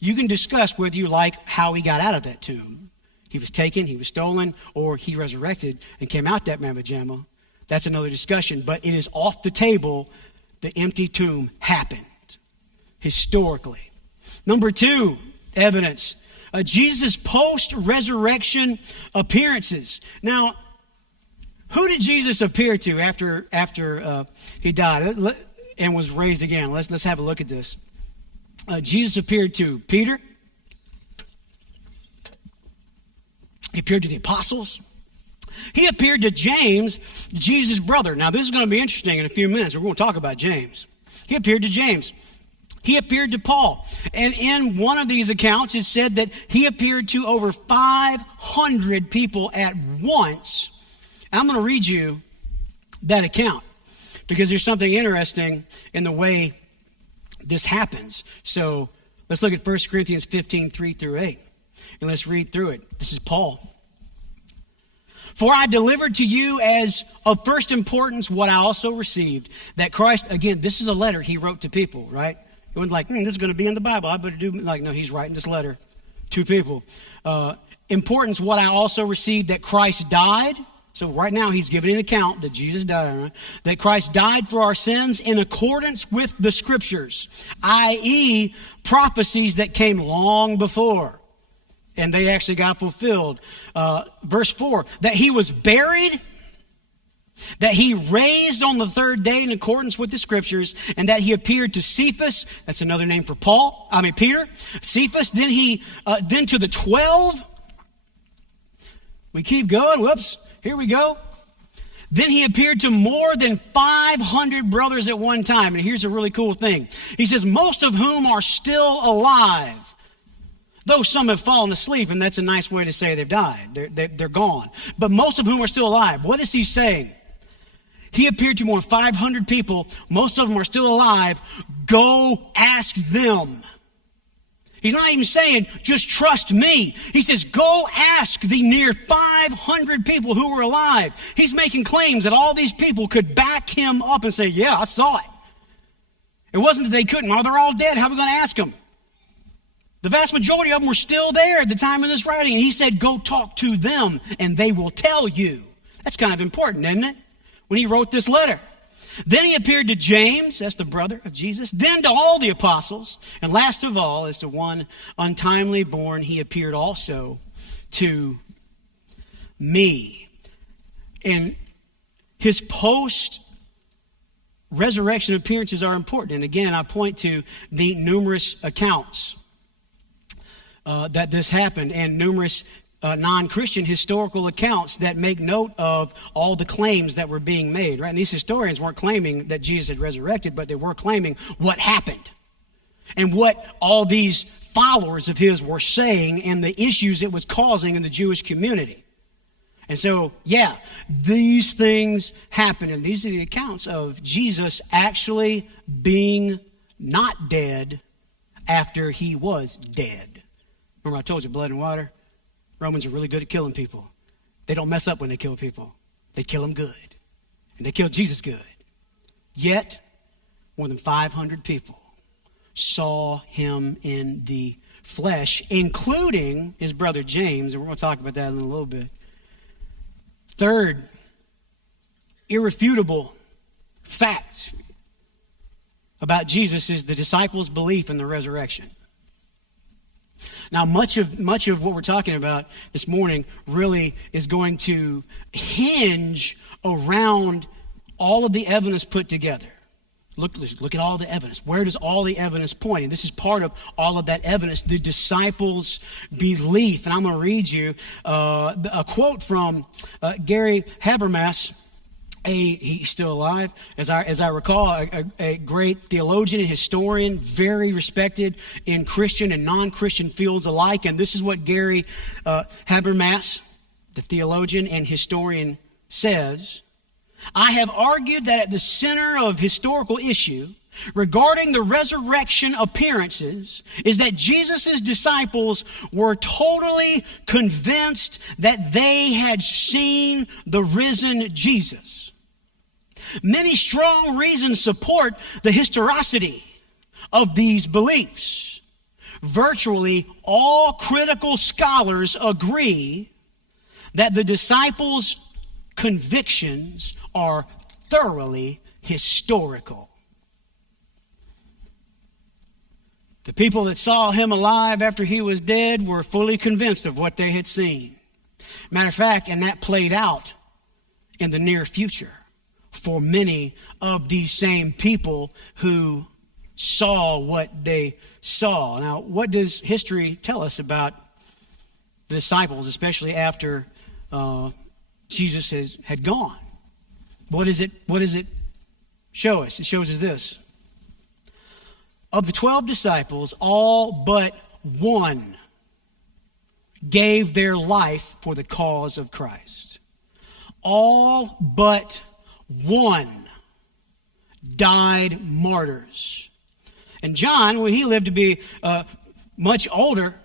You can discuss whether you like how he got out of that tomb. He was taken, he was stolen, or he resurrected and came out that mamma jamma. That's another discussion, but it is off the table the empty tomb happened historically. Number two, evidence. Jesus' post-resurrection appearances. Now, who did Jesus appear to after he died and was raised again? Let's have a look at this. Jesus appeared to Peter. He appeared to the apostles. He appeared to James, Jesus' brother. Now, this is going to be interesting in a few minutes. We're going to talk about James. He appeared to James. He appeared to Paul. And in one of these accounts, it said that he appeared to over 500 people at once. I'm going to read you that account because there's something interesting in the way this happens. So let's look at 1 Corinthians 15, 3 through 8. And let's read through it. This is Paul. For I delivered to you as of first importance what I also received, that Christ, again, this is a letter he wrote to people, right? It wasn't like, this is going to be in the Bible. I better do, no, he's writing this letter to people. Importance, what I also received, that Christ died. So right now he's giving an account that Jesus died, right? That Christ died for our sins in accordance with the scriptures, i.e. prophecies that came long before. And they actually got fulfilled. Verse 4, that he was buried, that he raised on the third day in accordance with the scriptures, and that he appeared to Cephas. That's another name for Peter. Cephas, then to the 12. We keep going. Whoops. Here we go. Then he appeared to more than 500 brothers at one time. And here's a really cool thing. He says, most of whom are still alive, though some have fallen asleep, and that's a nice way to say they've died. They're gone. But most of whom are still alive. What is he saying? He appeared to more than 500 people. Most of them are still alive. Go ask them. He's not even saying, just trust me. He says, go ask the near 500 people who were alive. He's making claims that all these people could back him up and say, yeah, I saw it. It wasn't that they couldn't. Oh, they're all dead. How are we going to ask them? The vast majority of them were still there at the time of this writing. And he said, go talk to them and they will tell you. That's kind of important, isn't it? When he wrote this letter. Then he appeared to James, that's the brother of Jesus, then to all the apostles, and last of all, as to one untimely born, he appeared also to me. And his post-resurrection appearances are important. And again, I point to the numerous accounts that this happened, and numerous non-Christian historical accounts that make note of all the claims that were being made, right? And these historians weren't claiming that Jesus had resurrected, but they were claiming what happened and what all these followers of his were saying and the issues it was causing in the Jewish community. And so, yeah, these things happened, and these are the accounts of Jesus actually being not dead after he was dead. Remember I told you, blood and water? Romans are really good at killing people. They don't mess up when they kill people. They kill them good. And they killed Jesus good. Yet, more than 500 people saw him in the flesh, including his brother James, and we're going to talk about that in a little bit. Third, irrefutable fact about Jesus is the disciples' belief in the resurrection. Now, much of what we're talking about this morning really is going to hinge around all of the evidence put together. Look at all the evidence. Where does all the evidence point? And this is part of all of that evidence, the disciples' belief. And I'm going to read you a quote from Gary Habermas. He's still alive, as I recall, a great theologian and historian, very respected in Christian and non-Christian fields alike. And this is what Gary Habermas, the theologian and historian, says. I have argued that at the center of historical issue regarding the resurrection appearances is that Jesus' disciples were totally convinced that they had seen the risen Jesus. Many strong reasons support the historicity of these beliefs. Virtually all critical scholars agree that the disciples' convictions are thoroughly historical. The people that saw him alive after he was dead were fully convinced of what they had seen. Matter of fact, and that played out in the near future for many of these same people who saw what they saw. Now, what does history tell us about the disciples, especially after Jesus had gone? What does it show us? It shows us this. Of the 12 disciples, all but one gave their life for the cause of Christ. All but one died martyrs. And John, well, he lived to be much older,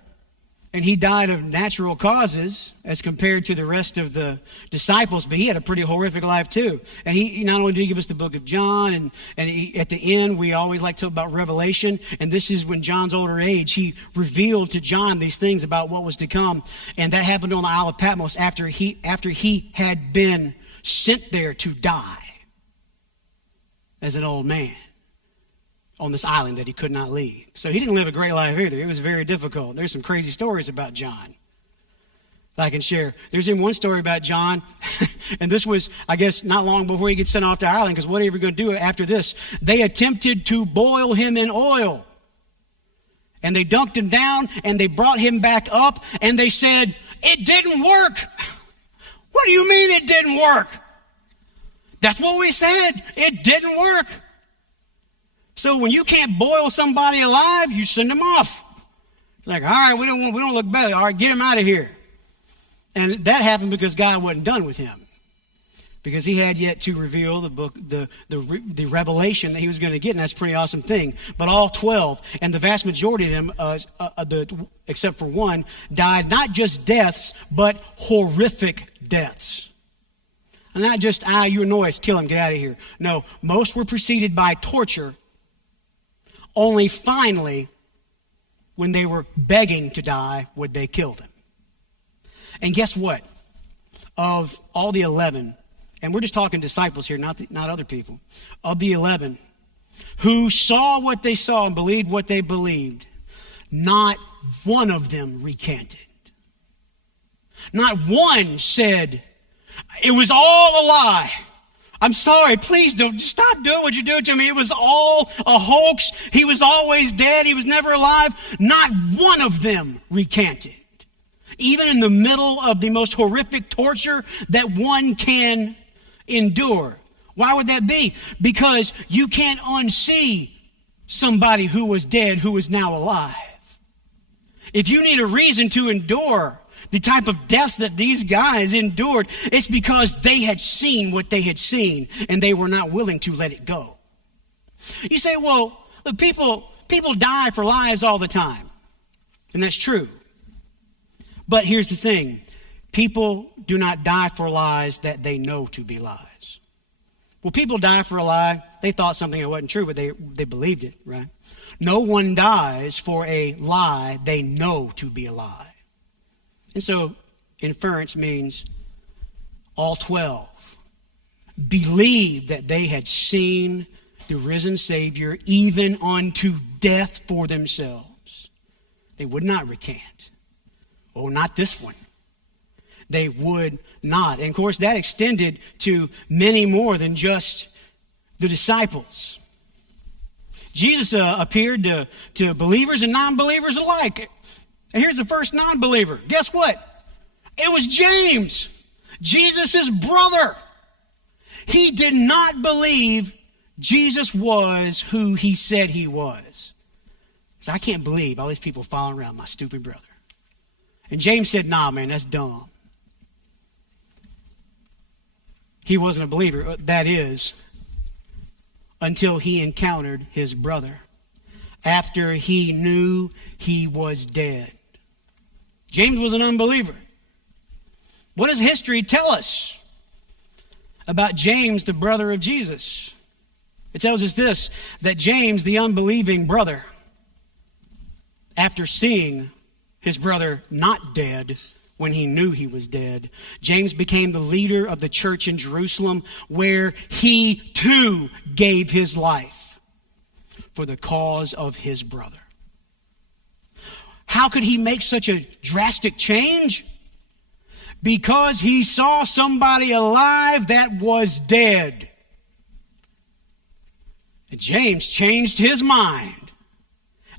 and he died of natural causes as compared to the rest of the disciples, but he had a pretty horrific life too. And he not only did he give us the book of John, and at the end, we always like to talk about Revelation, and this is when John's older age, he revealed to John these things about what was to come, and that happened on the Isle of Patmos after he had been sent there to die as an old man on this island that he could not leave. So he didn't live a great life either. It was very difficult. There's some crazy stories about John that I can share. There's even one story about John, and this was, I guess, not long before he gets sent off to Ireland, because what are you going to do after this? They attempted to boil him in oil, and they dunked him down, and they brought him back up, and they said, it didn't work. What do you mean it didn't work? That's what we said. It didn't work. So when you can't boil somebody alive, you send them off. It's like, all right, we don't look better. All right, get him out of here. And that happened because God wasn't done with him, because he had yet to reveal the book, the revelation that he was going to get, and that's a pretty awesome thing. But all 12, and the vast majority of them, except for one, died not just deaths, but horrific deaths. And not just, you annoy us, kill him, get out of here. No, most were preceded by torture. Only finally, when they were begging to die, would they kill them. And guess what? Of all the 11, and we're just talking disciples here, not other people. Of the 11 who saw what they saw and believed what they believed, not one of them recanted. Not one said, it was all a lie. I'm sorry, please don't stop doing what you're doing to me. It was all a hoax. He was always dead. He was never alive. Not one of them recanted. Even in the middle of the most horrific torture that one can endure. Why would that be? Because you can't unsee somebody who was dead who is now alive. If you need a reason to endure the type of deaths that these guys endured, it's because they had seen what they had seen, and they were not willing to let it go. You say, well, look, people die for lies all the time. And that's true. But here's the thing. People do not die for lies that they know to be lies. Well, people die for a lie. They thought something that wasn't true, but they believed it, right? No one dies for a lie they know to be a lie. And so inference means all 12 believed that they had seen the risen Savior even unto death for themselves. They would not recant. Oh, not this one. They would not. And of course, that extended to many more than just the disciples. Jesus appeared to believers and non-believers alike. And here's the first non-believer. Guess what? It was James, Jesus' brother. He did not believe Jesus was who he said he was. So I can't believe all these people following around my stupid brother. And James said, nah, man, that's dumb. He wasn't a believer, that is, until he encountered his brother, after he knew he was dead. James was an unbeliever. What does history tell us about James, the brother of Jesus? It tells us this, that James, the unbelieving brother, after seeing his brother not dead when he knew he was dead, James became the leader of the church in Jerusalem, where he too gave his life for the cause of his brother. how could he make such a drastic change? Because he saw somebody alive that was dead. And James changed his mind.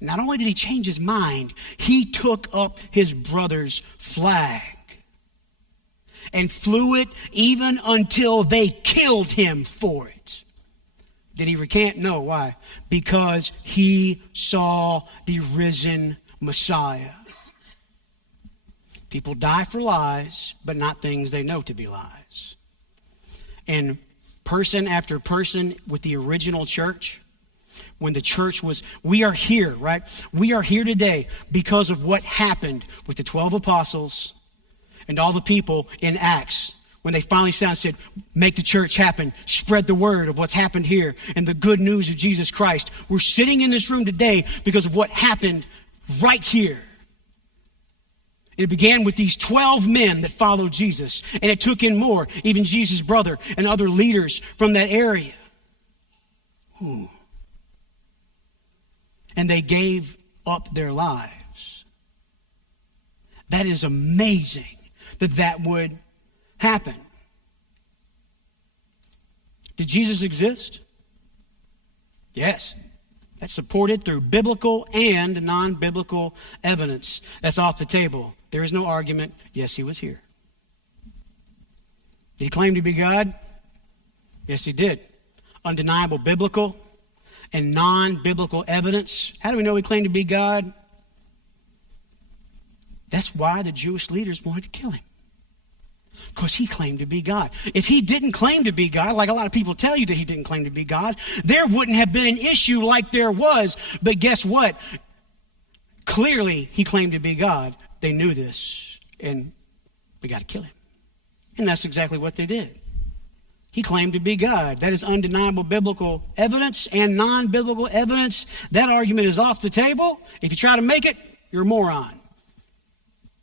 Not only did he change his mind, he took up his brother's flag and flew it even until they killed him for it. Did he recant? No. Why? Because he saw the risen Messiah. People die for lies, but not things they know to be lies. And person after person with the original church, when the church was, we are here, right? We are here today because of what happened with the 12 apostles and all the people in Acts. When they finally sat and said, make the church happen, spread the word of what's happened here and the good news of Jesus Christ. We're sitting in this room today because of what happened right here. It began with these 12 men that followed Jesus, and it took in more, even Jesus' brother and other leaders from that area. Ooh. And they gave up their lives. That is amazing that would happen. Did Jesus exist? Yes. That's supported through biblical and non-biblical evidence. That's off the table. There is no argument. Yes, he was here. Did he claim to be God? Yes, he did. Undeniable biblical and non-biblical evidence. How do we know he claimed to be God? That's why the Jewish leaders wanted to kill him. Because he claimed to be God. If he didn't claim to be God, like a lot of people tell you that he didn't claim to be God, there wouldn't have been an issue like there was. But guess what? Clearly, he claimed to be God. They knew this, and we got to kill him. And that's exactly what they did. He claimed to be God. That is undeniable biblical evidence and non-biblical evidence. That argument is off the table. If you try to make it, you're a moron.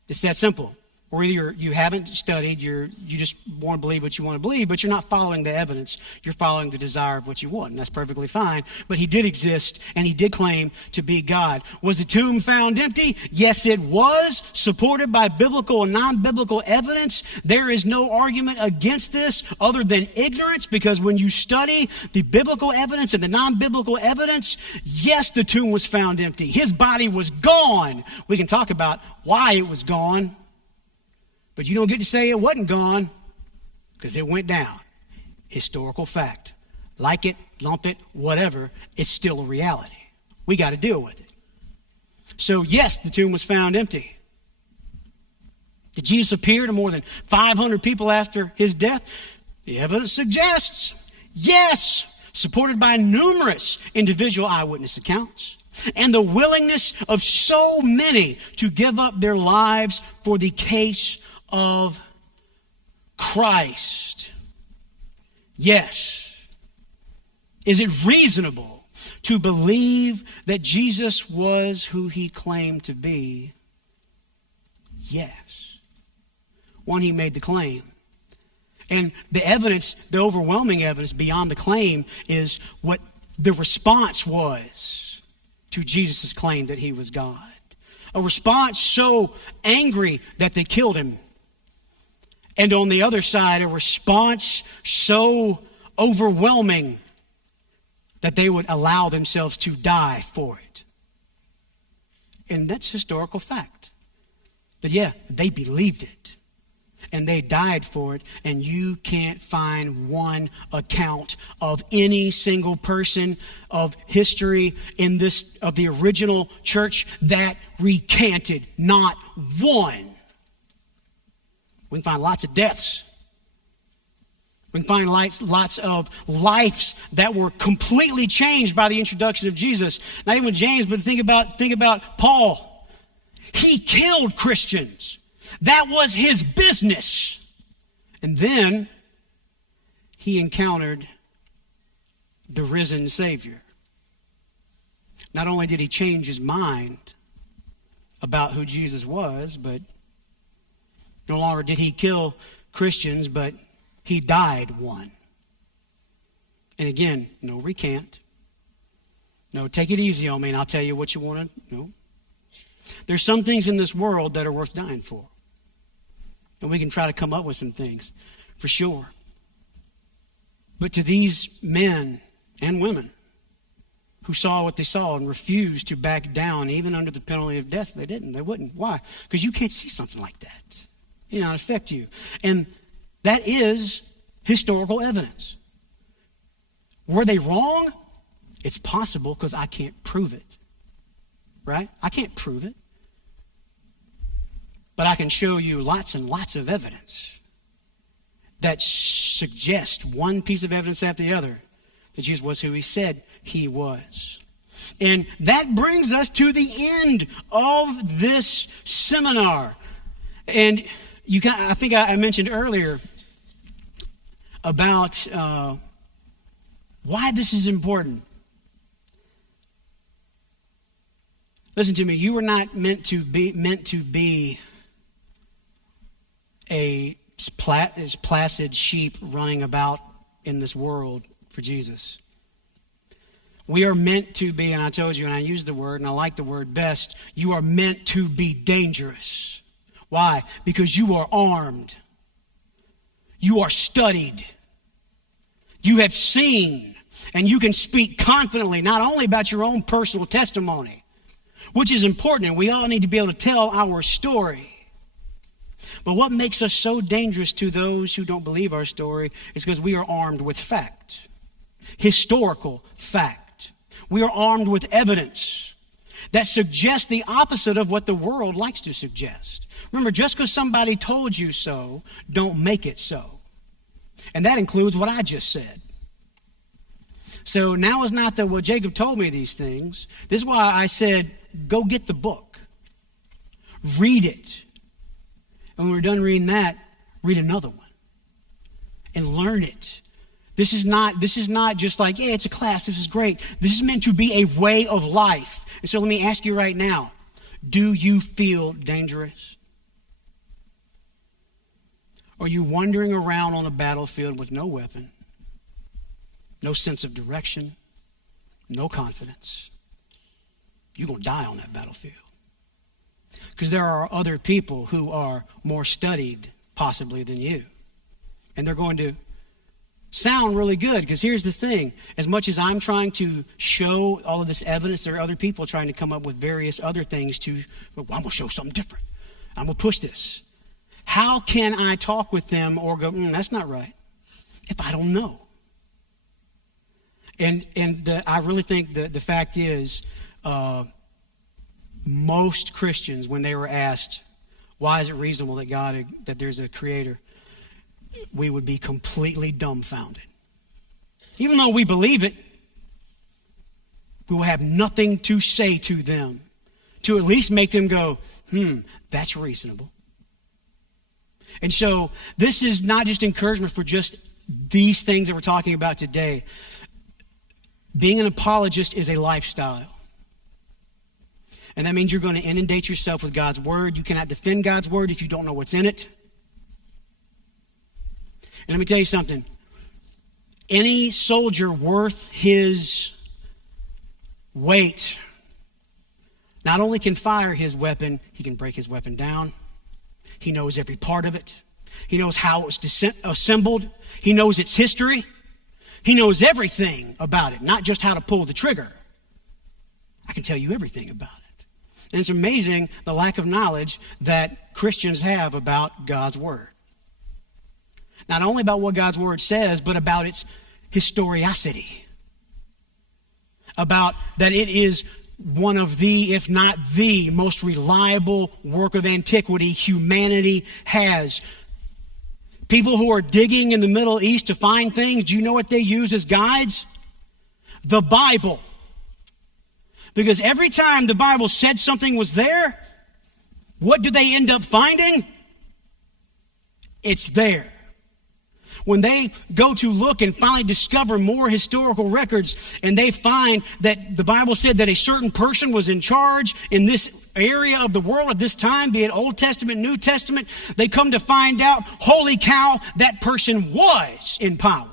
It's that simple. Or either you haven't studied, you just want to believe what you want to believe, but you're not following the evidence. You're following the desire of what you want, and that's perfectly fine. But he did exist, and he did claim to be God. Was the tomb found empty? Yes, it was, supported by biblical and non-biblical evidence. There is no argument against this other than ignorance, because when you study the biblical evidence and the non-biblical evidence, yes, the tomb was found empty. His body was gone. We can talk about why it was gone. But you don't get to say it wasn't gone because it went down. Historical fact. Like it, lump it, whatever, it's still a reality. We got to deal with it. So yes, the tomb was found empty. Did Jesus appear to more than 500 people after his death? The evidence suggests yes, supported by numerous individual eyewitness accounts and the willingness of so many to give up their lives for the case of Christ. Yes. Is it reasonable to believe that Jesus was who he claimed to be? Yes. One, he made the claim. And the evidence, the overwhelming evidence beyond the claim, is what the response was to Jesus' claim that he was God. A response so angry that they killed him. And on the other side, a response so overwhelming that they would allow themselves to die for it. And that's historical fact. But yeah, they believed it. And they died for it. And you can't find one account of any single person of history in this, of the original church that recanted. Not one. We can find lots of deaths. We can find lots of lives that were completely changed by the introduction of Jesus. Not even James, but think about Paul. He killed Christians. That was his business. And then he encountered the risen Savior. Not only did he change his mind about who Jesus was, but no longer did he kill Christians, but he died one. And again, no recant. No, take it easy on me and I'll tell you what you want to know. There's some things in this world that are worth dying for. And we can try to come up with some things, for sure. But to these men and women who saw what they saw and refused to back down, even under the penalty of death, they didn't. They wouldn't. Why? Because you can't see something like that. It not affect you. And that is historical evidence. Were they wrong? It's possible because I can't prove it. Right? I can't prove it. But I can show you lots and lots of evidence that suggest one piece of evidence after the other that Jesus was who he said he was. And that brings us to the end of this seminar. And I think I mentioned earlier about why this is important. Listen to me. You were not meant to be a placid sheep running about in this world for Jesus. We are meant to be, and I told you, and I use the word, and I like the word best, you are meant to be dangerous. Why? Because you are armed. You are studied. You have seen, and you can speak confidently, not only about your own personal testimony, which is important, and we all need to be able to tell our story. But what makes us so dangerous to those who don't believe our story is because we are armed with fact, historical fact. We are armed with evidence that suggests the opposite of what the world likes to suggest. Remember, just because somebody told you so, don't make it so. And that includes what I just said. So now is not that, well, Jacob told me these things. This is why I said, go get the book. Read it. And when we're done reading that, read another one and learn it. This is not just like, yeah, it's a class, this is great. This is meant to be a way of life. And so let me ask you right now, do you feel dangerous? Are you wandering around on a battlefield with no weapon, no sense of direction, no confidence? You're going to die on that battlefield. Because there are other people who are more studied, possibly, than you. And they're going to sound really good. Because here's the thing. As much as I'm trying to show all of this evidence, there are other people trying to come up with various other things to, well, I'm going to show something different. I'm going to push this. How can I talk with them or go, that's not right, if I don't know? And I really think the fact is, most Christians, when they were asked, why is it reasonable that there's a creator, we would be completely dumbfounded. Even though we believe it, we will have nothing to say to them to at least make them go, that's reasonable. And so this is not just encouragement for just these things that we're talking about today. Being an apologist is a lifestyle. And that means you're going to inundate yourself with God's word. You cannot defend God's word if you don't know what's in it. And let me tell you something. Any soldier worth his weight not only can fire his weapon, he can break his weapon down. He knows every part of it. He knows how it was assembled. He knows its history. He knows everything about it, not just how to pull the trigger. I can tell you everything about it. And it's amazing the lack of knowledge that Christians have about God's word. Not only about what God's word says, but about its historicity. About that it is one of the, if not the most reliable work of antiquity humanity has. People who are digging in the Middle East to find things, do you know what they use as guides? The Bible. Because every time the Bible said something was there, what do they end up finding? It's there. When they go to look and finally discover more historical records and they find that the Bible said that a certain person was in charge in this area of the world at this time, be it Old Testament, New Testament, they come to find out, holy cow, that person was in power.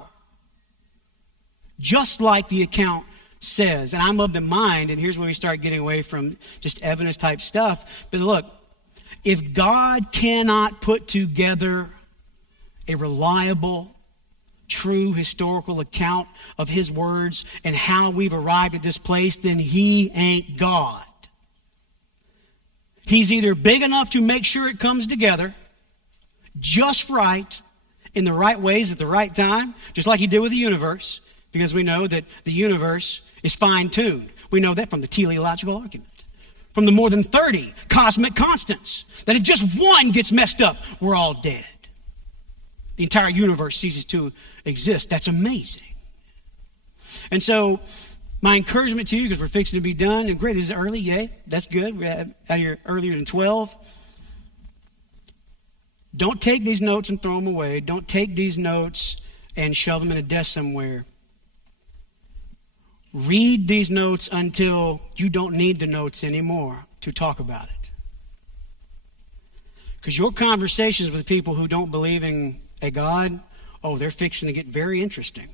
Just like the account says. And I'm of the mind, and here's where we start getting away from just evidence type stuff. But look, if God cannot put together a reliable, true historical account of his words and how we've arrived at this place, then he ain't God. He's either big enough to make sure it comes together just right, in the right ways at the right time, just like he did with the universe, because we know that the universe is fine-tuned. We know that from the teleological argument, from the more than 30 cosmic constants, that if just one gets messed up, we're all dead. The entire universe ceases to exist. That's amazing. And so my encouragement to you, because we're fixing to be done, and great, this is early, yay, that's good. We're out of here earlier than 12. Don't take these notes and throw them away. Don't take these notes and shove them in a desk somewhere. Read these notes until you don't need the notes anymore to talk about it. Because your conversations with people who don't believe in a God, oh, they're fixing to get very interesting.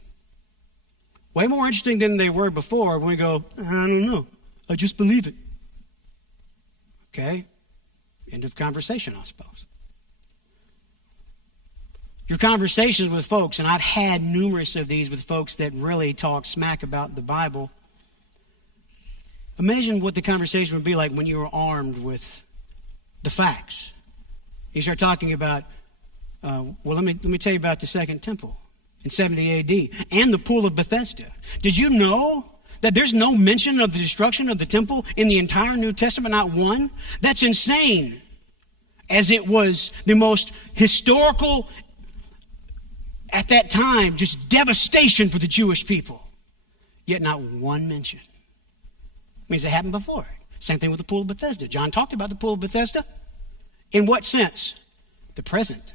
Way more interesting than they were before when we go, I don't know, I just believe it. Okay? End of conversation, I suppose. Your conversations with folks, and I've had numerous of these with folks that really talk smack about the Bible. Imagine what the conversation would be like when you were armed with the facts. You start talking about, let me tell you about the Second Temple in 70 AD and the Pool of Bethesda. Did you know that there's no mention of the destruction of the temple in the entire New Testament, not one? That's insane, as it was the most historical, at that time, just devastation for the Jewish people. Yet not one mention. Means it happened before. Same thing with the Pool of Bethesda. John talked about the Pool of Bethesda. In what sense? The present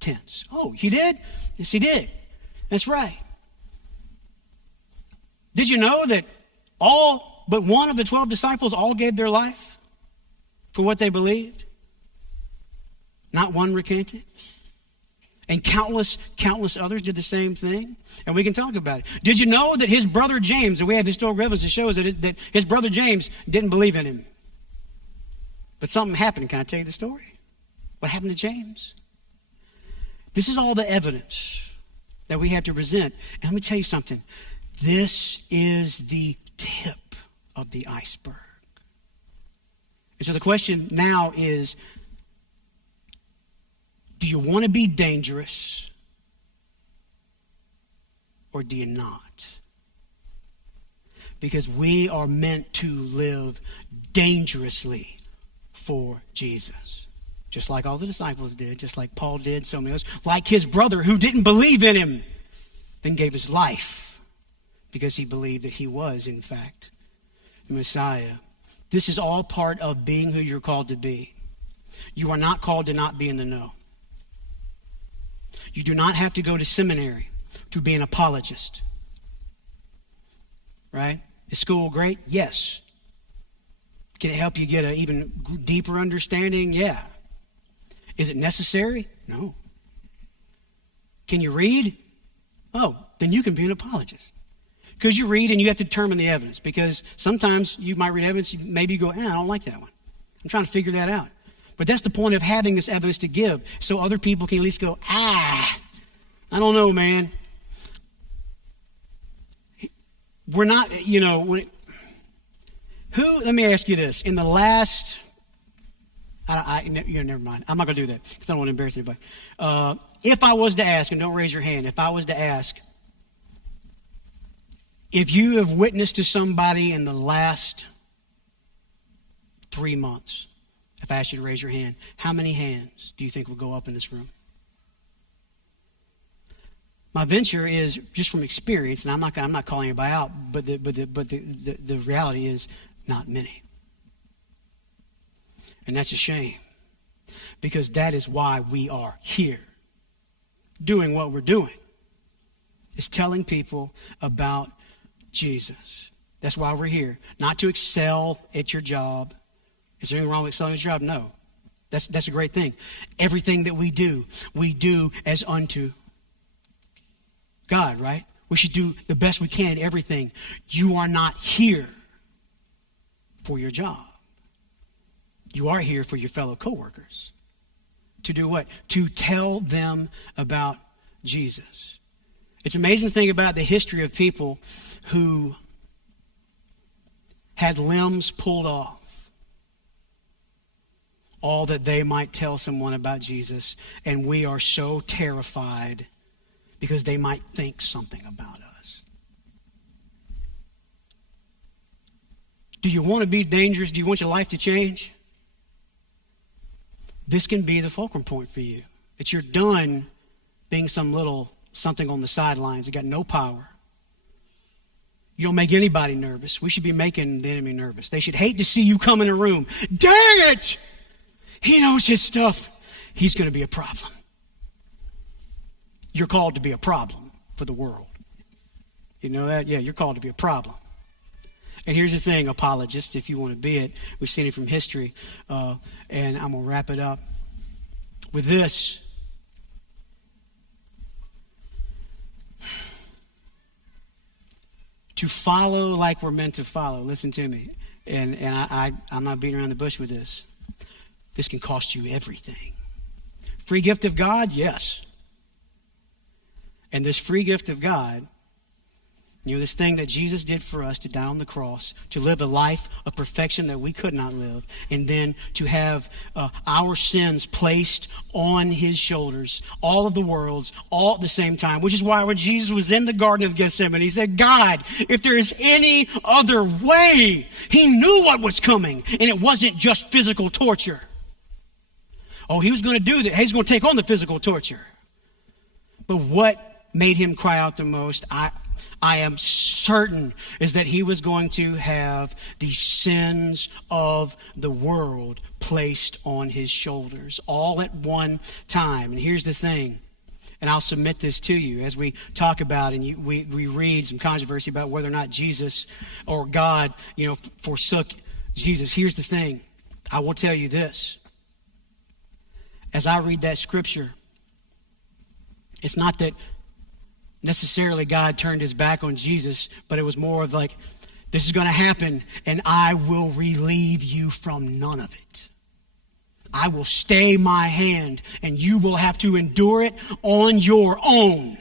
tense. Oh, he did? Yes, he did. That's right. Did you know that all but one of the 12 disciples all gave their life for what they believed? Not one recanted. And countless others did the same thing. And we can talk about it. Did you know that his brother James, and we have historical evidence that shows that his brother James didn't believe in him. But something happened. Can I tell you the story? What happened to James? This is all the evidence that we have to present. And let me tell you something. This is the tip of the iceberg. And so the question now is, do you want to be dangerous or do you not? Because we are meant to live dangerously for Jesus. Just like all the disciples did, just like Paul did, so many others. Like his brother who didn't believe in him, then gave his life because he believed that he was, in fact, the Messiah. This is all part of being who you're called to be. You are not called to not be in the know. You do not have to go to seminary to be an apologist. Right? Is school great? Yes. Can it help you get an even deeper understanding? Yeah. Is it necessary? No. Can you read? Oh, then you can be an apologist. Because you read and you have to determine the evidence. Because sometimes you might read evidence, maybe you go, I don't like that one. I'm trying to figure that out. But that's the point of having this evidence to give, so other people can at least go, I don't know, man. We're not, let me ask you this. In the last, never mind. I'm not going to do that because I don't want to embarrass anybody. If I was to ask, and don't raise your hand, if I was to ask, if you have witnessed to somebody in the last 3 months, if I asked you to raise your hand, how many hands do you think will go up in this room? My venture is just from experience, and I'm not calling anybody out, but the reality is not many. And that's a shame, because that is why we are here, doing what we're doing, is telling people about Jesus. That's why we're here, not to excel at your job. Is there anything wrong with excelling at your job? No. That's a great thing. Everything that we do as unto God, right? We should do the best we can in everything. You are not here for your job. You are here for your fellow coworkers. To do what? To tell them about Jesus. It's an amazing thing about the history of people who had limbs pulled off, all that they might tell someone about Jesus, and we are so terrified because they might think something about us. Do you want to be dangerous? Do you want your life to change? This can be the fulcrum point for you. That you're done being some little something on the sidelines. You got no power. You don't make anybody nervous. We should be making the enemy nervous. They should hate to see you come in a room. Dang it! He knows his stuff. He's going to be a problem. You're called to be a problem for the world. You know that? Yeah, you're called to be a problem. And here's the thing, apologists, if you want to be it. We've seen it from history. And I'm going to wrap it up with this. To follow like we're meant to follow. Listen to me. And I'm not beating around the bush with this. This can cost you everything. Free gift of God? Yes. And this free gift of God, this thing that Jesus did for us to die on the cross, to live a life of perfection that we could not live, and then to have our sins placed on his shoulders, all of the world's, all at the same time, which is why when Jesus was in the Garden of Gethsemane, he said, God, if there is any other way, he knew what was coming, and it wasn't just physical torture. Oh, he was going to do that. He's going to take on the physical torture. But what made him cry out the most, I am certain, is that he was going to have the sins of the world placed on his shoulders all at one time. And here's the thing, and I'll submit this to you as we talk about and we read some controversy about whether or not Jesus or God, forsook Jesus. Here's the thing. I will tell you this. As I read that scripture, it's not that necessarily God turned his back on Jesus, but it was more of like, this is going to happen and I will relieve you from none of it. I will stay my hand and you will have to endure it on your own,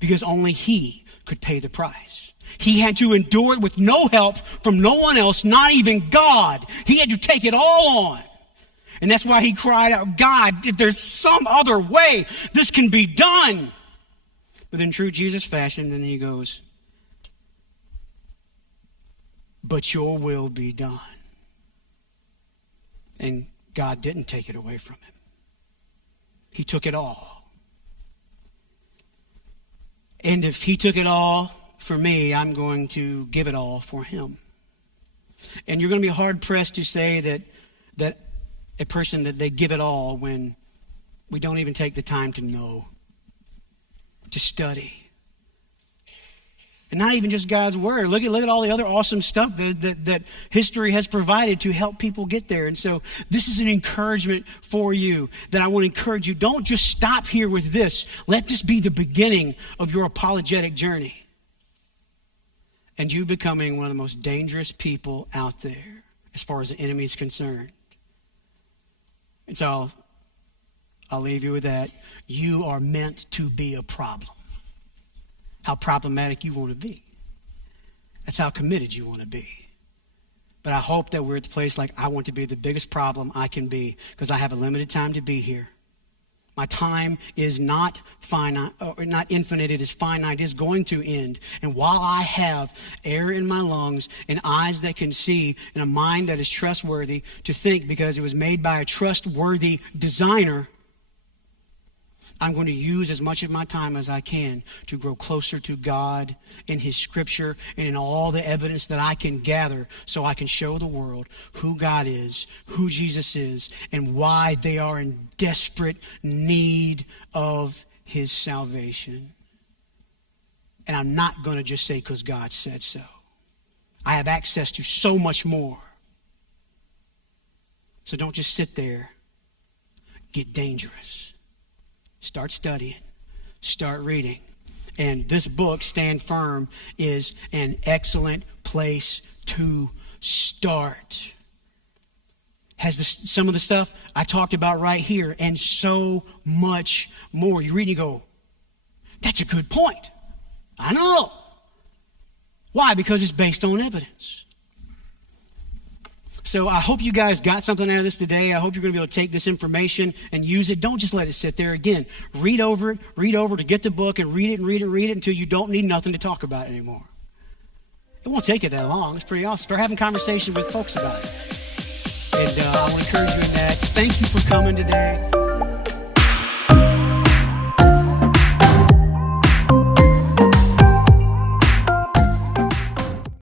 because only he could pay the price. He had to endure it with no help from no one else, not even God. He had to take it all on. And that's why he cried out, God, if there's some other way this can be done. But in true Jesus fashion, then he goes, but your will be done. And God didn't take it away from him. He took it all. And if he took it all for me, I'm going to give it all for him. And you're going to be hard pressed to say that a person that they give it all when we don't even take the time to know, to study. And not even just God's word. Look at all the other awesome stuff that history has provided to help people get there. And so this is an encouragement for you that I want to encourage you. Don't just stop here with this. Let this be the beginning of your apologetic journey. And you becoming one of the most dangerous people out there as far as the enemy is concerned. And so I'll leave you with that. You are meant to be a problem. How problematic you want to be. That's how committed you want to be. But I hope that we're at the place like I want to be the biggest problem I can be, because I have a limited time to be here. My time is not finite, or not infinite. It is finite. It is going to end. And while I have air in my lungs and eyes that can see and a mind that is trustworthy to think because it was made by a trustworthy designer, I'm going to use as much of my time as I can to grow closer to God in his scripture and in all the evidence that I can gather, so I can show the world who God is, who Jesus is, and why they are in desperate need of his salvation. And I'm not going to just say because God said so. I have access to so much more. So don't just sit there. Get dangerous. Start studying. Start reading. And this book, Stand Firm, is an excellent place to start. Has some of the stuff I talked about right here and so much more. You read and you go, that's a good point. I know. Why? Because it's based on evidence. So I hope you guys got something out of this today. I hope you're going to be able to take this information and use it. Don't just let it sit there. Again, read over to get the book and read it until you don't need nothing to talk about anymore. It won't take you that long. It's pretty awesome. Start having conversation with folks about it. And I want to encourage you in that. Thank you for coming today.